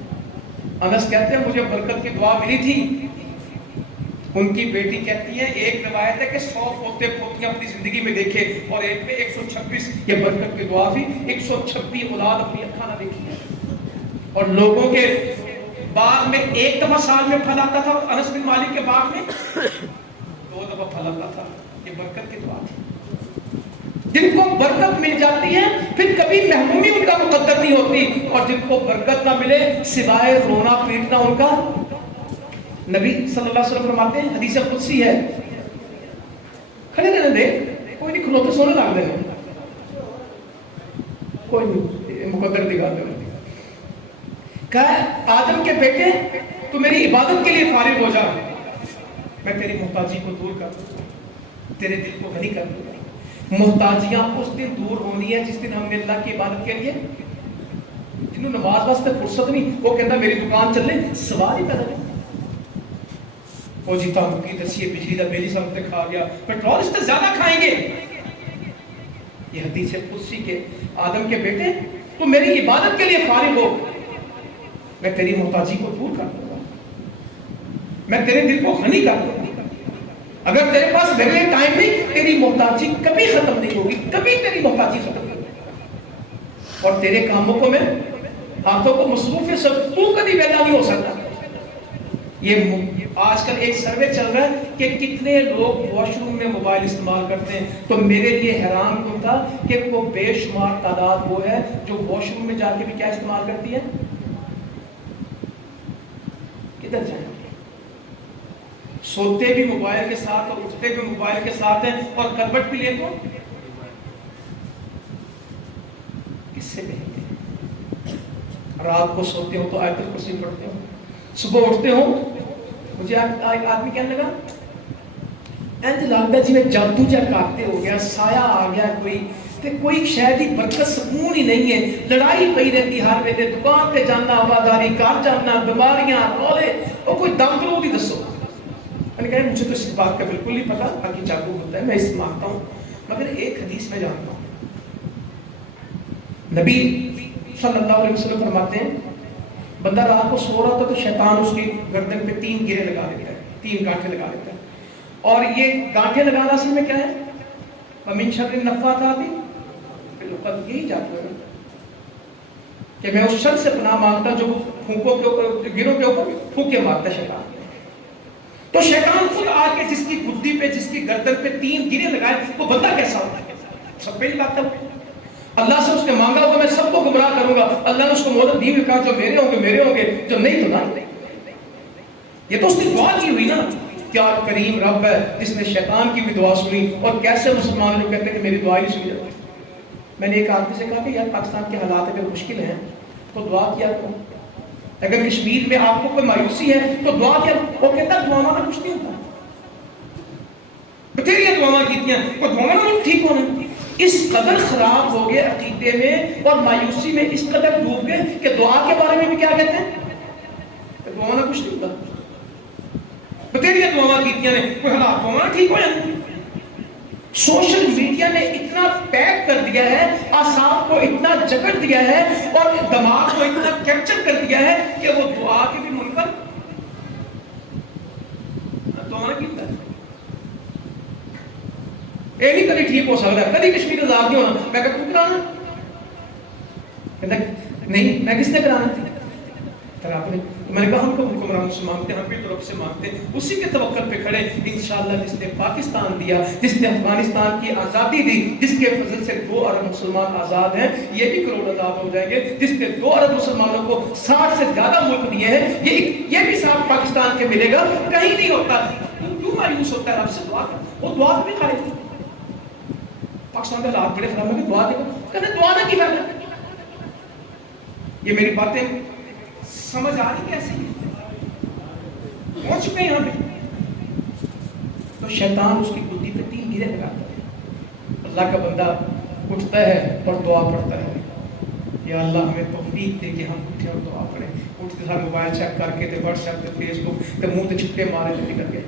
انس کہتے ہیں مجھے برکت کی دعا ملی تھی، ان کی بیٹی کہتی ہے ایک روایت ہے کہ 100 پوتے پوتیاں اپنی زندگی میں دیکھے اور ایک پہ 126، یہ برکت کی دعا تھی، 126 اولاد اپنی اکھاں نہ دیکھی ہے۔ اور لوگوں کے باغ میں ایک دفعہ سال میں پھل آتا تھا، انس بن مالک کے باغ میں 2 دفعہ پھل آتا تھا۔ یہ برکت کی دعا تھی۔ جن کو برکت مل جاتی ہے پھر کبھی محرومی ان کا مقدر نہیں ہوتی، اور جن کو برکت نہ ملے سوائے رونا پیٹنا ان کا، نبی صلی اللہ علیہ وسلم فرماتے ہیں، حدیث قدسی ہے، کھڑے رہنے دے، کوئی نہیں، کھلوتے سونے لگ دے، کوئی نہیں، مقدر دکھا دے۔ کہا آدم کے بیٹے تو میری عبادت کے لیے فارغ ہو جا، میں تیری محتاجی کو دور کر دوں گا، تیرے دل کو غنی کر دوں گا۔ محتاجیاں اس دن دور ہونی ہے جس دن ہم نے اللہ کی عبادت کے لیے، جنہوں نماز واسطے فرصت نہیں، وہ کہتا میری دکان چل رہی، سوال ہی پیدا نہیں، وہ جیتا ہوں کی دسی بجلی دا بیلی سب تے کھا گیا، پیٹرول اس سے زیادہ کھائیں گے۔ یہ حدیث قدسی کے آدم کے بیٹے تو میری عبادت کے لیے فارغ ہو، میں تیری محتاجی کو دور کر دوں گا، میں تیرے دل کو غنی کر دوں گا۔ اگر تیرے پاس میرے لیے ٹائم نہیں، تیری محتاجی کبھی ختم نہیں ہوگی، کبھی تیری محتاجی ختم نہیں ہوگی، اور تیرے کاموں کو میں ہاتھوں کو مصروف ہے، سب تو کبھی ویلا نہیں ہو سکتا۔ یہ آج کل ایک سروے چل رہا ہے کہ کتنے لوگ واش روم میں موبائل استعمال کرتے ہیں، تو میرے لیے حیران کن تھا کہ وہ بے شمار تعداد وہ ہے جو واش روم میں جا کے بھی کیا استعمال کرتی ہے، کدھر جائیں گے؟ سوتے بھی موبائل کے ساتھ اور اٹھتے بھی موبائل کے ساتھ ہیں، اور کروٹ بھی لے تو کس سے کہیں گے؟ رات کو سوتے ہو تو آیت الکرسی پڑھتے ہو، صبح اٹھتے ہو، مجھے آدمی کہنے لگا انج لگتا جی میں جادو جا کاتے ہو گیا، سایہ آ گیا کوئی، تے کوئی شاید ہی برکت سکون ہی نہیں ہے، لڑائی پئی رہتی ہر ویلے، دکان پہ جانا، ہواداری کر جانا، بیماریاں رولے، اور کوئی دم درود ہی دسو۔ میں نے کہا مجھے تو اس بات کا بالکل نہیں پتا، باقی جادو ہوتا ہے میں اس مانتا ہوں، مگر ایک حدیث میں جانتا ہوں، نبی صلی اللہ علیہ وسلم فرماتے ہیں بندہ رات کو سو رہا تھا تو شیطان اس کی گردن پہ 3 گرے لگا دیتا ہے، 3 گانٹھیں لگا دیتا ہے، اور یہ گانٹھیں لگانا اصل میں کیا ہے؟ وَمِن شَرِّ النَّفَّاثَاتِ فِي الْعُقَدِ، یہی جادو ہے کہ میں اس شر سے پناہ مانگتا جو پھونکوں کے اوپر، گروں کے اوپر پھونکے مارتا ہے شیطان۔ تو شیطان خود آ کے جس کی گدی پہ، جس کی گردن پہ 3 گرے لگائے، وہ بندہ کیسا ہوتا ہے؟ سب پہ ہی لگاتا ہے۔ اللہ سے اس نے مانگا ہوگا میں سب کو گمراہ کروں گا، اللہ نے اس کو مہلت دی ہوئی، کہا جو میرے ہوں گے میرے ہوں گے، جو نہیں تو نہیں۔ یہ تو اس نے دعا کی ہوئی نا، کیا کریم رب ہے جس نے شیطان کی بھی دعا سنی، اور کیسے مسلمان جو کہتے ہیں کہ میری دعا ہی نہیں سنی جاتی۔ میں نے ایک آدمی سے کہا کہ یار پاکستان کے حالات اگر مشکل ہیں تو دعا کیا کرو، اگر کشمیر میں آپ کو کوئی مایوسی ہے تو دعا کیا. وہ کہتا دعا میں کچھ نہیں ہوتا، بتھیری دعا کیتیاں وہ دعا میں ٹھیک ہونا. اس قدر خراب ہو گئے عقیدے میں اور مایوسی میں، اس قدر ڈوب گئے کہ دعا کے بارے میں بھی کیا کہتے ہیں کہ دعا میں کچھ نہیں ہوتا. بتھیری دعا کیتیاں نے کوئی حالات دعا ٹھیک ہو جاتے. سوشل میڈیا نے اتنا پیک کر دیا ہے، اعصاب کو اتنا جکڑ دیا ہے اور دماغ کو اتنا کیپچر کر دیا ہے کہ وہ دعا کے بھی منکر دعا نہ کیتا ہے. یہ نہیں کبھی ٹھیک ہو سکتا، کبھی کشمیر آزاد نہیں ہونا. میں کہتا ہوں کرانا، کہتا نہیں میں کس نے کرانا تھی. میں نے کہا ہم کو حکمران سے مانگتے ہیں، ہم بھی طرف سے مانگتے ہیں، اسی کے توکل پہ کھڑے. انشاءاللہ جس نے پاکستان دیا، جس نے افغانستان کی آزادی دی، جس کے فضل سے 2 ارب مسلمان آزاد ہیں، یہ بھی کروڑ آزاد ہو جائیں گے. جس نے 2 ارب مسلمانوں کو 60 سے زیادہ ملک دیے ہیں، یہ بھی ساتھ پاکستان کے ملے گا. کہیں نہیں ہوتا. کیوں مایوس ہوتا ہے؟ رب سے دعا کر، وہ دعا بھی کھائے. پاکستان کے حالات بڑے خراب ہیں، دعا دے گا، کہتے دعا نہ کی فائدہ. یہ میری باتیں سمجھ آ رہی کیسے پہنچ چکے ہیں یہاں پہ. تو شیطان اس کی بدھی پہ 3 گرے لگاتا ہے. اللہ کا بندہ اٹھتا ہے اور دعا پڑھتا ہے، یا اللہ ہمیں توفیق دے کہ ہم اٹھے اور دعا پڑھیں. اٹھ کے ہر موبائل چیک کر کے واٹس ایپ تے فیس بک تے منہ تے چھٹے مارے تے نکل گئے.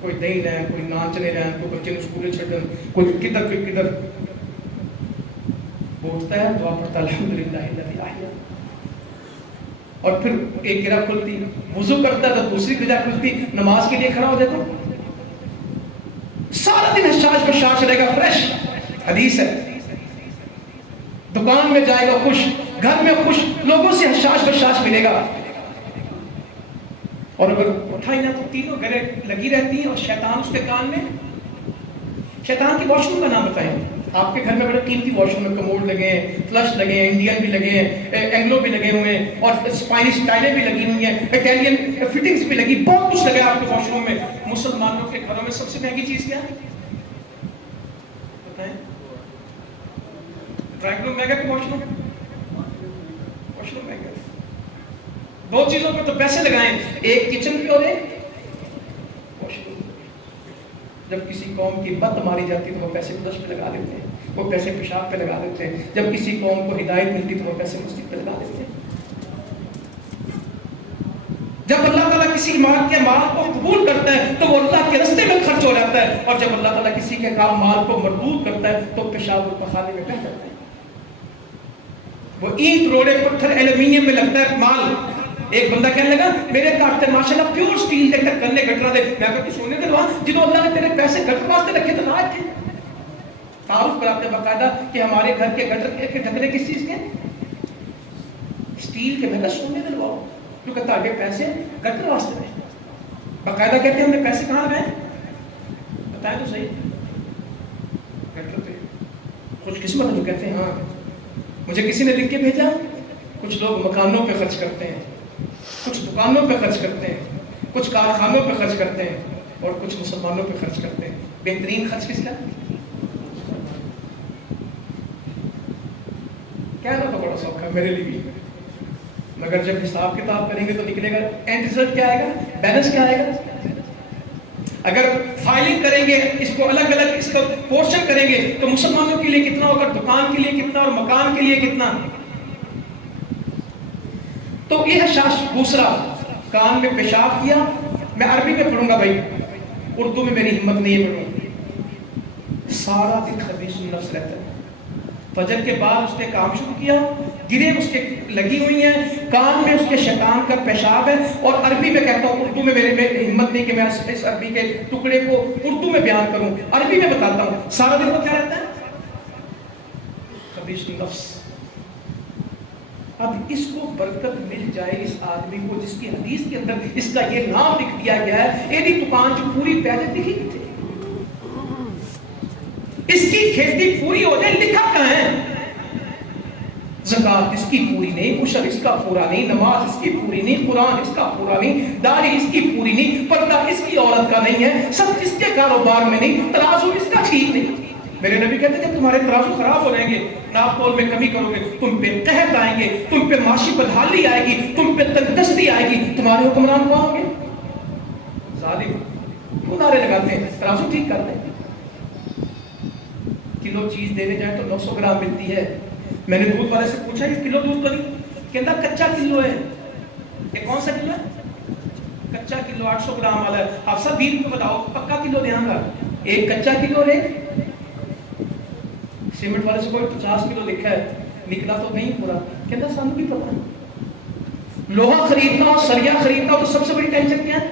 کوئی دہی لین، کوئی ناچنے لین، کوئی بچے سکول چھڈن، کوئی کدھر کوئی کدھر. وہ اٹھتا ہے دعا پڑھتا ہے، الحمدللہ الذی احیانا. اور پھر ایک گرہ کھلتی، وضو کرتا ہے تو دوسری گرہ کھلتی، نماز کے لیے کھڑا ہو جاتا. سارا دن حشاش بشاش رہے گا، فریش. حدیث ہے دکان میں جائے گا خوش، گھر میں خوش، لوگوں سے حشاش بشاش ملے گا. اور اگر اٹھائی نہ تو 3 گرے لگی رہتی ہیں. اور شیطان اس کے کان میں، شیطان کی واش روم کا نام بتائیں. آپ کے گھر میں بڑے قیمتی واش روم میں کموڈ لگے ہیں، فلش لگے ہیں، انڈین بھی لگے ہیں، اینگلو بھی لگے ہوئے ہیں، اور اسپینش ٹائلیں بھی لگی ہوئی ہیں، اٹیلین فٹنگز بھی لگی، بہت کچھ لگا آپ کے واش روم میں. مسلمانوں کے گھروں میں سب سے مہنگی چیز کیا ہے بتائیں؟ ڈرائنگ روم مہنگا کہ واش روم؟ واش روم مہنگا. 2 چیزوں پہ تو پیسے لگائیں، ایک کچن پہ اور ایک واش روم. جب کسی قوم کی بت ماری جاتی تو وہ پیسے گزش پہ لگا دیتے ہیں، وہ پیسے پیشاب پہ لگا دیتے ہیں. جب کسی قوم کو ہدایت ملتی تو وہ پیسے مسجد پہ لگا دیتے ہیں. جب اللہ تعالیٰ کسی مال کے مال کو قبول کرتا ہے تو وہ اللہ کے رستے میں خرچ ہو جاتا ہے، اور جب اللہ تعالیٰ کسی کے کام مال کو مردود کرتا ہے تو پیشاب اور پخانے میں بہ جاتا ہے. وہ اینٹ روڑے پتھر ایلومینیم میں لگتا ہے مال. ایک بندہ کہنے لگا میرے کارتے ماشاءاللہ پیور سٹیل دے تک کرنے گٹرا دے. میں کہتی سونے دے لوا جنہوں اللہ نے تیرے پیسے گٹر واسطے رکھے تو نہ تھے. تعارف کراتے باقاعدہ کہ ہمارے گھر کے گٹر کے ڈھکنے کس چیز کے؟ سٹیل کے. میں کہا سونے دے لواؤ کیونکہ تاکہ پیسے گٹر واسطے رہے. باقاعدہ کہتے ہیں ہم نے پیسے کہاں لگائے؟ بتائیں تو صحیح. گٹر پہ. خوش قسمت جو کہتے ہیں ہاں مجھے کسی نے لکھ کے بھیجا. کچھ لوگ مکانوں پہ خرچ کرتے ہیں، کچھ دکانوں پہ خرچ کرتے ہیں، کچھ کارخانوں پہ خرچ کرتے ہیں، اور کچھ مسلمانوں پہ خرچ کرتے ہیں. بہترین خرچ کس کا؟ کہنا تو بڑا سوکھا ہے میرے لیے بھی، مگر جب حساب کتاب کریں گے تو نکلے گا. اینڈ ریزلٹ کیا آئے گا؟ بیلنس کیا آئے گا؟ اگر فائلنگ کریں گے اس کو الگ الگ اس کا پورشن کریں گے تو مسلمانوں کے لیے کتنا ہوگا، دکان کے لیے کتنا، اور مکان کے لیے کتنا. تو یہ ہے شاش. دوسرا کان میں پیشاب کیا. میں عربی میں پڑھوں گا بھائی، اردو میں میری ہمت نہیں ہے پڑھوں. سارا دن خبیث النفس رہتا ہے. فجر کے بعد اس نے کام شروع کیا، گرے اس کے لگی ہوئی ہیں، کان میں اس کے شیطان کا پیشاب ہے. اور عربی میں کہتا ہوں، اردو میں میرے ہمت نہیں کہ میں اس عربی کے ٹکڑے کو اردو میں بیان کروں، عربی میں بتاتا ہوں. سارا دن وہ کیا رہتا ہے؟ خبیث النفس. اب اس کو برکت مل جائے اس آدمی کو جس کی حدیث کے اندر اس کا یہ نام لکھ دیا گیا ہے. ایڈی دکان جو پوری پیدے دکھی تھی، اس کی کھیتی پوری ہو جائے، لکھا کہاں ہے؟ زکات اس کی پوری نہیں، عشر اس کا پورا نہیں، نماز اس کی پوری نہیں، قرآن اس کا پورا نہیں، داڑھی اس کی پوری نہیں، پردہ اس کی عورت کا نہیں ہے، سب اس کے کاروبار میں نہیں، ترازو اس کا ٹھیک نہیں. میرے نبی کہتے ہیں جب تمہارے ترازو خراب ہو جائیں گے ناپتول میں کمی کرو گے تم پہ قحط آئیں گے, تم پہ معاشی بدحالی آئے گی, تم پہ تنگدستی آئے گی. تمہارے حکمران کون ہوں گے؟ ظالم. کیوں نعرے لگاتے ہیں؟ ترازو ٹھیک کرتے ہیں. کلو چیز دینے جائیں تو 900 گرام ملتی ہے. میں نے دودھ والے سے پوچھا یہ کلو دودھ تو نہیں, کہتا کچا کلو ہے. یہ کون سا کلو ہے؟ کچا کلو 800 گرام والا ہے. آپ سب 20 روپے بتاؤ پکا کلو دے گا. ایک کچا کلو لے. سیمنٹ والے سے کوئی 50 کلو لکھا ہے, نکلا تو نہیں پورا. کہتا سانو بھی پتا. لوہا خریدنا ہو, سریا خریدنا ہو تو سب سے بڑی ٹینشن کیا ہے؟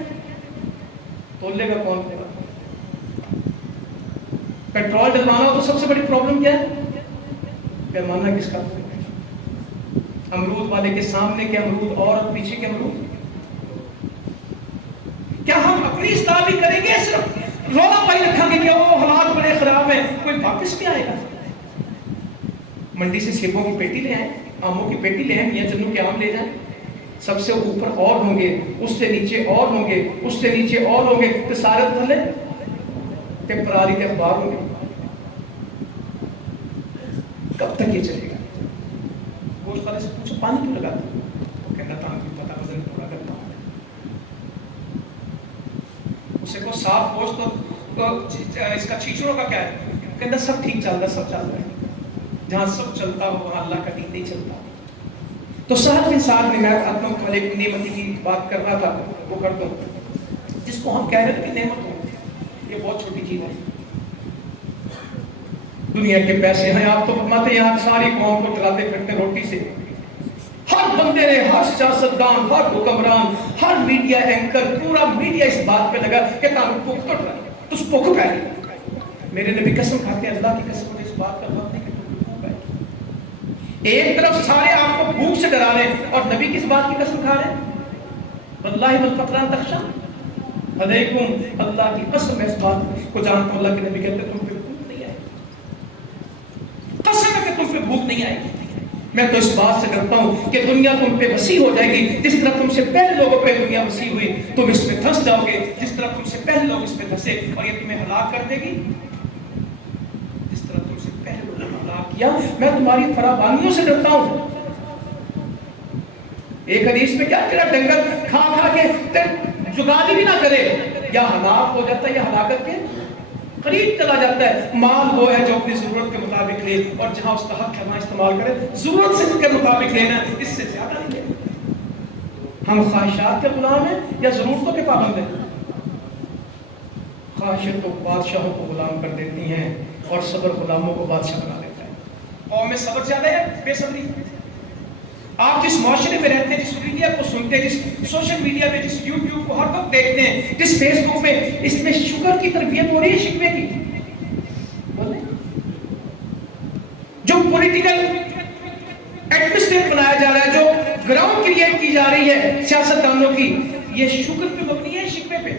تولے کا کون دے گا. پیٹرول ڈلوانا ہو تو سب سے بڑی پرابلم کیا ہے؟ پیمانہ کس کا؟ امرود والے کے سامنے کے امرود اور پیچھے کے امرود. کیا ہم اپنی اصلاح بھی کریں گے؟ صرف رولا پائی رکھا گے کہ وہ حالات بڑے خراب ہیں, کوئی واپس بھی آئے گا؟ منڈی سے سیبوں کی پیٹی لے آئیں, آموں کی پیٹی لے آئیں, میاں جنوں کے آم لے جائیں. سب سے اوپر اور ہوں گے, اس سے نیچے اور ہوں گے, اس سے نیچے اور ہوں گے, تو سارے تھلے ٹیمپراری کے اخبار ہوں گے. کب تک یہ چلے گا؟ گوشت والے سے پوچھو پانی کیوں لگاتے ہیں؟ وہ کہنا تھا ہم کو پتا وزن تھوڑا کرتا ہوں. اسے کو صاف گوشت تو اس کا چھیچڑوں کا کیا ہے؟ کہنا سب ٹھیک چل رہا, سب چل رہا ہے. جہاں سب چلتا ہو وہاں اللہ کا دین نہیں چلتا. تو سہل بن سعد میں آپ کو ایک نعمت کی بات کر رہا تھا, وہ کر دو جس کو ہم کہہ رہے تھے کہ نعمت ہو. یہ بہت چھوٹی چیز ہے. دنیا کے پیسے ہیں, آپ تو فرماتے ہیں یہاں ساری قوم کو چلاتے پھرتے روٹی سے. ہر بندے نے, ہر سیاستدان, ہر حکمران, ہر میڈیا اینکر, پورا میڈیا اس بات پہ لگا کہ تعلق بھوک تو رہا تو اس بھوک پہلی. میرے نبی قسم کھاتے ہیں, اللہ کی قسم مجھے اس بات کا بات نہیں کہ بھوک پہلی. ایک طرف سارے آپ کو بھوک سے ڈرا رہے ہیں اور نبی کس بات کی قسم کھا رہے ہیں؟ واللہ والفقران تخشا علیکم, اللہ کی قسم میں اس بات کو جانتا ہوں. اللہ کے نبی کہتے ہیں تم پہ بھوک نہیں آئے گی, قسم ہے کہ تم پہ بھوک نہیں آئے گی. میں تو اس بات سے ڈرتا ہوں کہ دنیا تم پہ وسیع ہو جائے گی جس طرح تم سے پہلے لوگوں پہ دنیا وسیع ہوئی. تم اس میں دھنس جاؤ گے جس طرح تم سے پہلے لوگ اس پہ دھنسے, اور یہ تمہیں ہلاک کر دے گی جس طرح تم سے پہلے لوگوں نے ہلاک کیا. میں تمہاری فراوانیوں سے ڈرتا ہوں. ایک حدیث میں کیا تیرا ڈنگر کھا کھا کے جگالی بھی نہ کرے, یا ہلاک ہو جاتا ہے یا ہلاکت کے قریب چلا جاتا ہے. مال وہ ہے جو اپنی ضرورت کے مطابق لے, اور جہاں اس کا حق ہے وہاں استعمال کرے. ضرورت سے کے مطابق لینا, اس سے زیادہ نہیں لینا. ہم خواہشات کے غلام ہیں یا ضرورتوں کے پابند ہیں؟ خواہشیں تو بادشاہوں کو غلام کر دیتی ہیں اور صبر غلاموں کو بادشاہ بنا دیتا ہے. قوم میں صبر زیادہ ہے, بے صبری. آپ جس معاشرے میں رہتے ہیں, جس میڈیا کو سنتے ہیں, جس سوشل میڈیا میں, جس یوٹیوب کو ہر وقت دیکھتے ہیں, جس فیس بک میں, اس میں شکر کی تربیت ہو رہی ہے شکوے کی. جو پولیٹیکل ایٹماسفیئر بنایا جا رہا ہے, جو گراؤنڈ کریٹ کی جا رہی ہے سیاستدانوں کی, یہ شکر پہ مبنی ہے, شکوے پہ.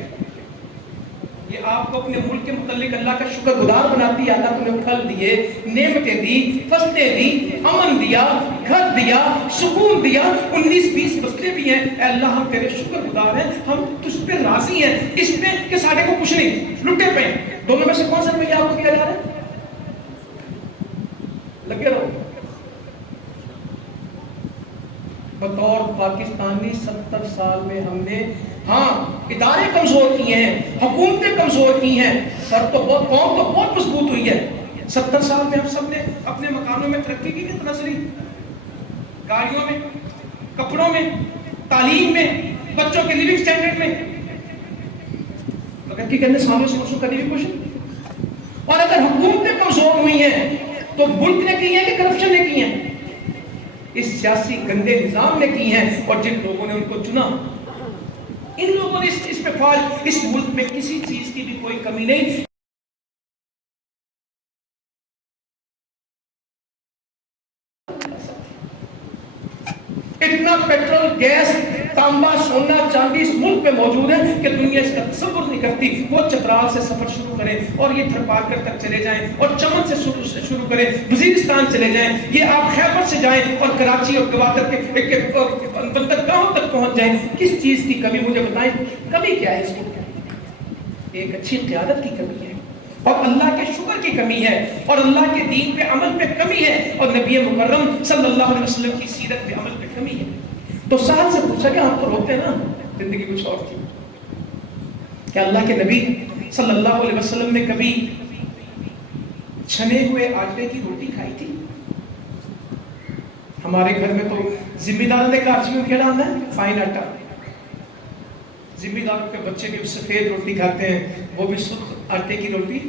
یہ آپ کو اپنے ملک کے متعلق اللہ کا شکر گزار بناتی ہے. اللہ تمہیں پھل دیے, نعمتیں دی, فصلیں دی, امن دیا, گھر دیا, سکون دیا, 19-20 مسئلے بھی ہیں. اے اللہ ہم تیرے شکر گزار ہیں, ہم تجھ پہ راضی ہیں اس پہ کہ ساڑھے کو کچھ نہیں, لٹے پہ. دونوں میں سے کون سا رویہ آپ کو دیا جا رہا ہے؟ لگے رہو. بطور پاکستانی 70 سال میں ہم نے, ہاں ادارے کمزور کیے ہیں, حکومتیں کمزور کی ہیں, سر تو بہت, قوم تو بہت مضبوط ہوئی ہے. 70 سال میں ہم سب نے اپنے مکانوں میں ترقی کی کتنا سری, گاڑیوں میں, کپڑوں میں, تعلیم میں, بچوں کے لیونگ سٹینڈرڈ میں. ترقی کرنے سامنے سے کبھی بھی کچھ. اور اگر حکومتیں کمزور ہوئی ہیں تو ملک نے کی ہیں کہ کرپشن نے کی ہیں؟ اس سیاسی گندے نظام نے کی ہیں, اور جن لوگوں نے ان کو چنا, ان لوگوں نے اس پہ فال. اس ملک میں کسی چیز کی بھی کوئی کمی نہیں. اتنا پیٹرول, گیس, تانبا, سونا, چاندی اس ملک میں موجود ہے کہ دنیا اس کا تصور نہیں کرتی. وہ چترال سے سفر شروع کریں اور یہ تھرپارکر تک چلے جائیں, اور چمن سے شروع کریں, وزیرستان چلے جائیں, یہ آپ خیبر سے جائیں اور کراچی اور گوادر کے بندرگاہوں تک پہنچ جائیں. کس چیز کی کمی مجھے بتائیں, کمی کیا ہے اس کو؟ ایک اچھی قیادت کی کمی ہے, اور اللہ کے شکر کی کمی ہے اور اللہ کے دین پہ عمل پہ کمی ہے اور نبی مکرم صلی اللہ علیہ وسلم کی سیرت پہ عمل پہ کمی ہے۔ تو سہل سے پوچھا کہ ہم تو روتے ہیں نا، زندگی کچھ اور تھی، کہ اللہ کے نبی صلی اللہ علیہ وسلم نے کبھی چھنے ہوئے آٹے کی روٹی کھائی تھی؟ ہمارے گھر میں تو ذمہ داروں نے کہا چیزوں کیا ڈالنا ہے؟ فائن آٹا۔ ذمہ داروں کے بچے بھی سفید روٹی کھاتے ہیں، وہ بھی سرخ آٹے کی روٹی۔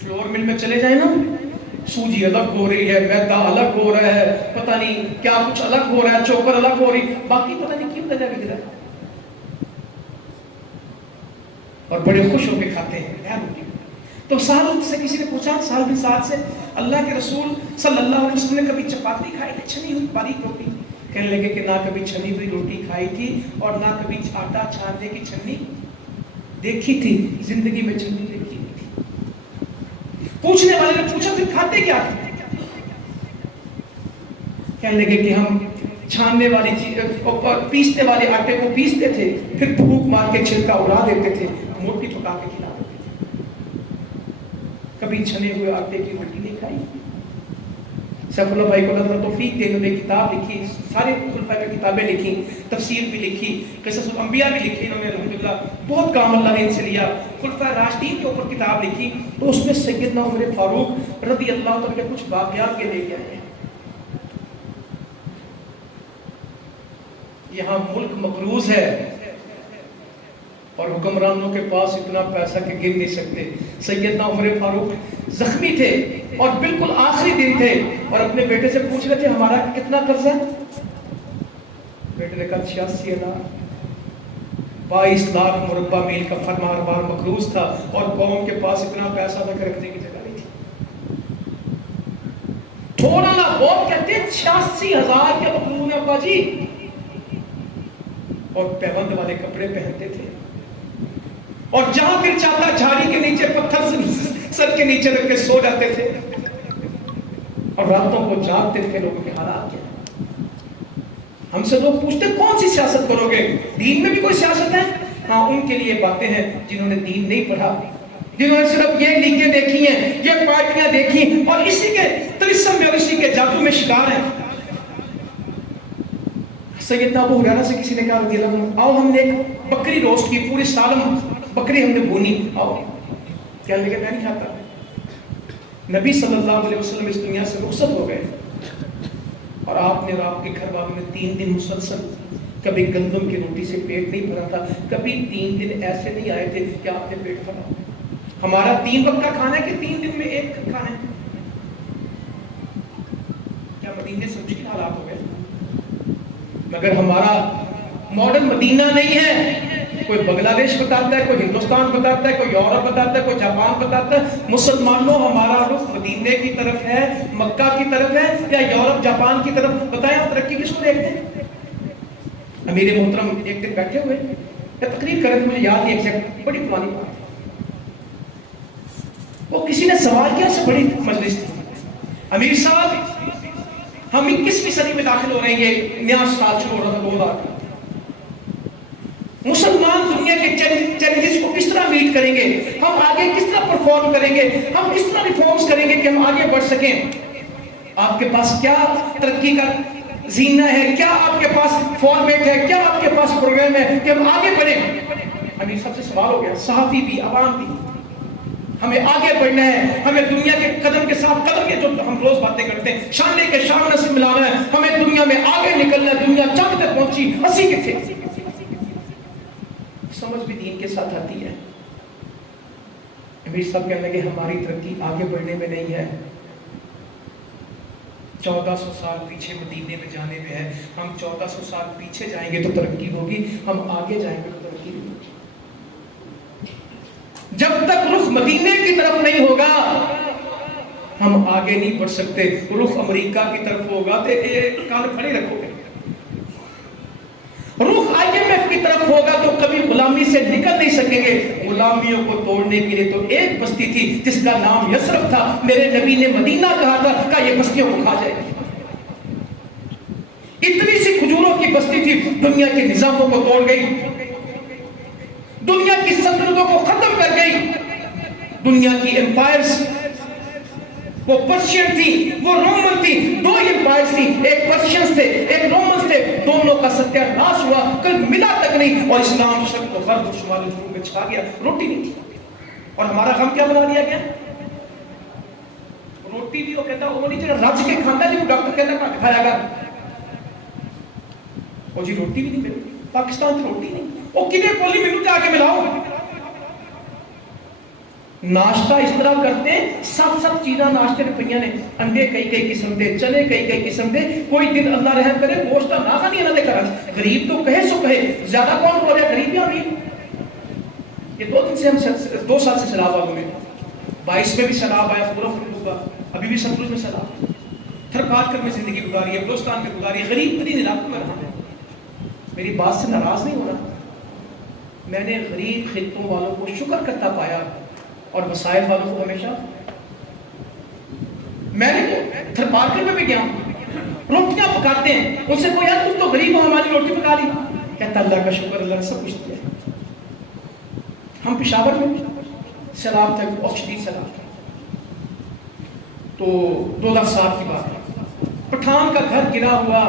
فلور مل میں چلے جائیں نا، سوجی الگ ہو رہی ہے، میدا الگ ہو رہا ہے، پتہ نہیں کیا کچھ الگ ہو رہا ہے، چوکر الگ ہو رہی، باقی پتہ نہیں کیوں لگا بک رہا ہے، اور بڑے خوش ہو کے کھاتے ہیں یار روٹی۔ تو سہل سے کسی نے پوچھا، سہل بن سعد سے، اللہ کے رسول صلی اللہ علیہ وسلم نے کبھی چپاتی کھائی تھی، چھنی ہوئی باریک روٹی؟ کہنے لگے کہ نہ کبھی چھنی ہوئی روٹی کھائی تھی اور نہ کبھی آٹا چھاننے کی چھنی دیکھی تھی، زندگی میں چھنی دیکھی نہیں تھی۔ پوچھنے والے نے پوچھا پھر کھاتے کیا تھے؟ کہنے لگے کہ ہم چھاننے والی چیز پیسنے والے آٹے کو پیستے تھے، پھر پھونک مار کے چھلکا اڑا دیتے تھے، موٹی پکا کے کھلا دیتے تھے، کبھی چھنے ہوئے آٹے کی روٹی نہیں کھائی۔ سیف اللہ بھائی کو اللہ توفیق دے، انہوں نے کتاب لکھی، سارے خلفاء کی کتابیں لکھی، تفسیر بھی لکھی، قصص الانبیاء بھی لکھی انہوں نے، الحمدللہ بہت کام اللہ نے ان سے لیا۔ خلفاء راشدین کے اوپر کتاب لکھی، تو اس میں سیدنا عمر فاروق رضی اللہ عنہ کے کچھ واقعات کے لے کے آئے ہیں۔ یہاں ملک مقروض ہے اور حکمرانوں کے پاس اتنا پیسہ کہ گن نہیں سکتے۔ سیدنا عمر فاروق زخمی تھے اور بالکل آخری دن تھے اور اپنے بیٹے سے پوچھ رہے تھے ہمارا کتنا قرض ہے؟ بیٹے نے کہا 86,000، 22 لاکھ مربع میل کا فرمار بار مقروض تھا اور قوم کے پاس اتنا پیسہ تھا کہ رکھنے کی جگہ نہیں تھی۔ تھوڑا نہ بہت کہتے ہیں 86,000 کے مقروض ہیں ابا جی، اور پیبند والے کپڑے پہنتے تھے اور جہاں پھر چاہتا جھاڑی کے نیچے پتھر سر کے نیچے رکھ کے سو جاتے تھے اور راتوں کو جاگتے تھے۔ لوگوں کے حالات کیا؟ ہم سے لوگ پوچھتے کون سی سیاست کرو گے؟ دین میں بھی کوئی سیاست ہے؟ ہاں، ان کے لیے باتیں ہیں جنہوں نے دین نہیں پڑھا، جنہوں نے صرف یہ لیگیں دیکھی ہیں، یہ پارٹیاں دیکھی اور اسی کے طلسم میں اور اسی کے جادو میں شکار ہیں۔ سیدنا ابو ہریرہ سے کسی نے کہا رضی اللہ عنہ، آؤ ہم نے ایک بکری روسٹ کی، پوری سالم بکری ہم نے بھونی، آؤ۔ کہنے لگے میں نہیں کھاتا۔ نبی صلی اللہ علیہ وسلم اس دنیا سے رخصت ہو گئے اور آپ نے اور آپ کے گھر والوں نے 3 دن مسلسل کبھی گندم کی روٹی سے پیٹ نہیں بھرا تھا، کبھی 3 دن ایسے نہیں آئے تھے کہ آپ نے پیٹ بھرا۔ ہمارا 3 وقت کا کھانا ہے کہ 3 دن میں ایک کھانا ہے؟ کیا مدینے سے مشکل حالات ہو گئے؟ مگر ہمارا ماڈرن مدینہ نہیں ہے۔ کوئی بنگلہ دیش بتاتا ہے، کوئی ہندوستان بتاتا ہے، کوئی یورپ بتاتا ہے، کوئی جاپان بتاتا ہے۔ مسلمانوں ہمارا رخ مدینے کی طرف ہے، مکہ کی طرف ہے یا یورپ جاپان کی طرف؟ بتائیں آپ ترقی کس کو دیکھتے ہیں؟ امیر محترم ایک دن بیٹھے ہوئے یا تقریر کر رہے تھے، مجھے یاد نہیں ایگزیکٹ، بڑی پرانی بات، وہ کسی نے سوال کیا، سے بڑی مجلس تھی، امیر صاحب ہم 21ویں صدی میں داخل ہو رہے ہیں، یہ نیا سال شروع ہو رہا تھا 2000۔ مسلمان دنیا کے چیلنجز کو کس طرح میٹ کریں گے؟ ہم آگے کس طرح پرفارم کریں گے؟ ہم کس طرح ریفارمز کریں گے کہ ہم آگے بڑھ سکیں؟ آپ کے پاس کیا ترقی کا زینہ ہے؟ کیا آپ کے پاس فارمیٹ ہے؟ کیا آپ کے پاس پروگرام ہے کہ ہم آگے بڑھیں؟ ہمیں سب سے سوال ہو گیا، صحافی بھی، عوام بھی، ہمیں آگے بڑھنا ہے، ہمیں دنیا کے قدم کے ساتھ قدم، یہ جو ہم روز باتیں کرتے ہیں، شانے کے شامنے سے ملانا ہے، ہمیں دنیا میں آگے نکلنا ہے۔ دنیا چاند تک پہنچی، ہنسی کتنے؟ سمجھ بھی دین کے ساتھ آتی ہے۔ امیر صاحب کہنے لگے ہماری ترقی آگے بڑھنے میں نہیں ہے، 1400 سال پیچھے مدینے میں جانے میں ہے۔ ہم 1400 سال پیچھے جائیں گے تو ترقی ہوگی، ہم آگے جائیں گے تو ترقی ہوگی۔ جب تک رخ مدینے کی طرف نہیں ہوگا ہم آگے نہیں بڑھ سکتے۔ رخ امریکہ کی طرف ہوگا تو کان کھڑے رکھو گے، رخ IMF کی طرف ہوگا تو کبھی غلامی سے نکل نہیں سکیں گے۔ غلامیوں کو توڑنے کے لیے تو ایک بستی تھی جس کا نام یثرب تھا، میرے نبی نے مدینہ کہا تھا کہ یہ بستیوں کو کھا جائے گی۔ اتنی سی کھجوروں کی بستی تھی، دنیا کے نظاموں کو توڑ گئی، دنیا کی سلطنتوں کو ختم کر گئی. دنیا کی امپائرز، وہ پرشین تھی، وہ رومن تھی. دو امپائرز تھی، ایک پرشینز تھے ایک رومنز تھے. دونوں کا ستیہ ناش ہوا، کل ملا تک نہیں. اور اسلام شرق و غرب و شمال و جنوب میں چھا گیا. روٹی نہیں تھی. اور ہمارا غم کیا بنا دیا گیا؟ روٹی بھی وہ کہتا وہ نہیں چاہتا رج کے کھانا جی. وہ ڈاکٹر کہتا کھا کھایا کر. اور جی روٹی بھی نہیں ملتی. پاکستان کی روٹی نہیں. وہ کنے بولی مینو جا کے ملاؤ. ناشتہ اس طرح کرتے ہیں، سب چیزاں ناشتے میں پہیاں نے. انڈے کئی قسم دے، چنے کئی قسم دے. کوئی دن اللہ رحم کرے گوشت نہ کھانی انہوں نے کرا. غریب تو کہے سو کہے، زیادہ کون ہو رہا ہے؟ غریب یا امیر؟ یہ 2 دن سے ہم 2 سال سے سیلاب والوں میں 22 میں بھی سیلاب آیا، پورا ہوگا. ابھی بھی ستلج میں سیلاب. تھرپارکر میں زندگی گزاری ہے، بلوچستان میں گزاری ہے، غریب ترین علاقوں میں رہا ہے. میری بات سے ناراض نہیں ہونا. میں نے غریب خطوں والوں کو شکر کرتا پایا اور وسائل والوں کو ہمیشہ. میں نے تو تھرپارکر میں بھی گیا، روٹیاں پکاتے ہیں. ان سے کوئی یار تم تو غریب ہو، ہماری روٹی پکا دی. کہتا اللہ کا شکر، اللہ نے سب کچھ دیا. ہم پشاور میں سیلاب تھا، بہت شدید سیلاب تھا. تو 2007 کی بات ہے. پٹھان کا گھر گرا ہوا،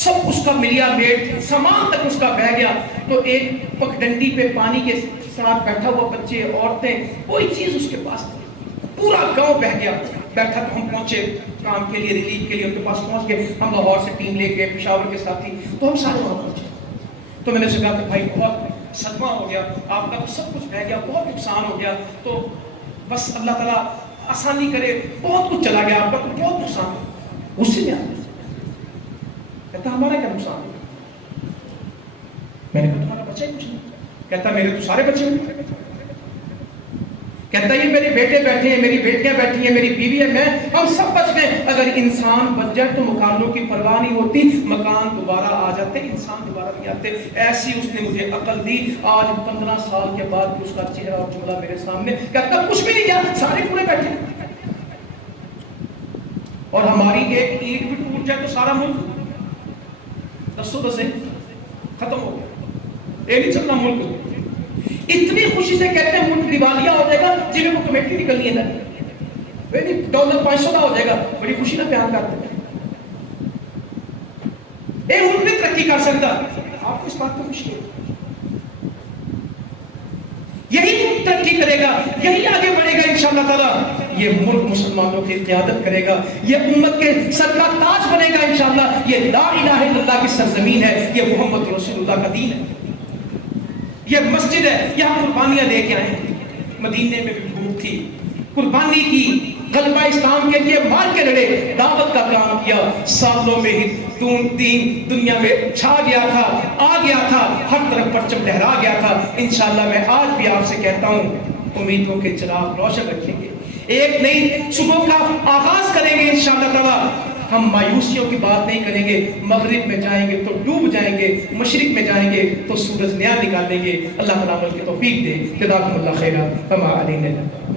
سب اس کا ملیا میٹ، سامان تک اس کا بہ گیا. تو ایک پگڈنڈی پہ پانی کے ساتھ بیٹھا ہوا، بچے عورتیں، کوئی چیز اس کے پاس نہیں. پورا گاؤں بہ گیا. بیٹھا تو ہم پہنچے کام کے لیے، ریلیف کے لیے ان کے پاس پہنچ گئے. ہم لاہور سے ٹیم لے کے پشاور کے ساتھی، تو ہم سارے وہاں پہنچے. تو میں نے اسے کہا کہ بھائی بہت صدمہ ہو گیا، آپ کا تو سب کچھ بہ گیا، بہت نقصان ہو گیا. تو بس اللہ تعالیٰ آسانی کرے، بہت کچھ چلا گیا آپ کا، تو بہت نقصان ہو. غصے میں آ گیا. کہتا ہمارا کیا نقصان ہو؟ میں نے کہا تمہارا بچہ ہی کچھ نہیں. کہتا میرے تو سارے بچے ہیں. کہتا یہ میرے بیٹے بیٹھے ہیں، میری بیٹیاں بیٹھی ہیں، میری بیوی ہے، میں، ہم سب بچ گئے. اگر انسان بچ جائے تو مکانوں کی پرواہ نہیں ہوتی. مکان دوبارہ آ جاتے، انسان دوبارہ نہیں آتے. ایسی اس نے مجھے عقل دی. آج 15 سال کے بعد اس کا چہرہ اور جملہ میرے سامنے. کہتا کچھ بھی نہیں کیا، سارے پورے بیٹھے. اور ہماری ایک اینٹ بھی ٹوٹ جائے تو سارا ملک دسو دسے ختم ہو گیا. یہ نہیں چلنا ملک. اتنی خوشی سے کہتے ہیں ملک دیوالیہ ہو جائے گا جی میں کو کمیٹی نکلنی ہے نا، $500 کا ہو جائے گا، بڑی خوشی نہ بیان کرتے ہیں. اے ملک نہیں ترقی کر سکتا. آپ کو اس بات کو خوشی ہے؟ یہی ملک ترقی کرے گا، یہی آگے بڑھے گا انشاءاللہ تعالی. یہ ملک مسلمانوں کی قیادت کرے گا، یہ امت کے سر کا تاج بنے گا انشاءاللہ. یہ لا الہ الا اللہ کی سرزمین ہے، یہ محمد رسول اللہ کا دین ہے، یہ مسجد ہے. یہاں قربانیاں لے کے آئے ہیں. مدینے میں بھی بھوک تھی، قربانی کی، غلبہ اسلام کے لیے مار کے لڑے، دعوت کا کام کیا. سالوں میں ہی دین دنیا میں چھا گیا تھا، آ گیا تھا، ہر طرف پرچم لہرا گیا تھا. انشاءاللہ میں آج بھی آپ سے کہتا ہوں امیدوں کے چراغ روشن رکھیں گے، ایک نئی صبح کا آغاز کریں گے انشاءاللہ تعالی. ہم مایوسیوں کی بات نہیں کریں گے. مغرب میں جائیں گے تو ڈوب جائیں گے، مشرق میں جائیں گے تو سورج نیا نکالیں گے. اللہ تعالیٰ عمل کی توفیق دے. جزاکم اللہ خیرا. وما علینا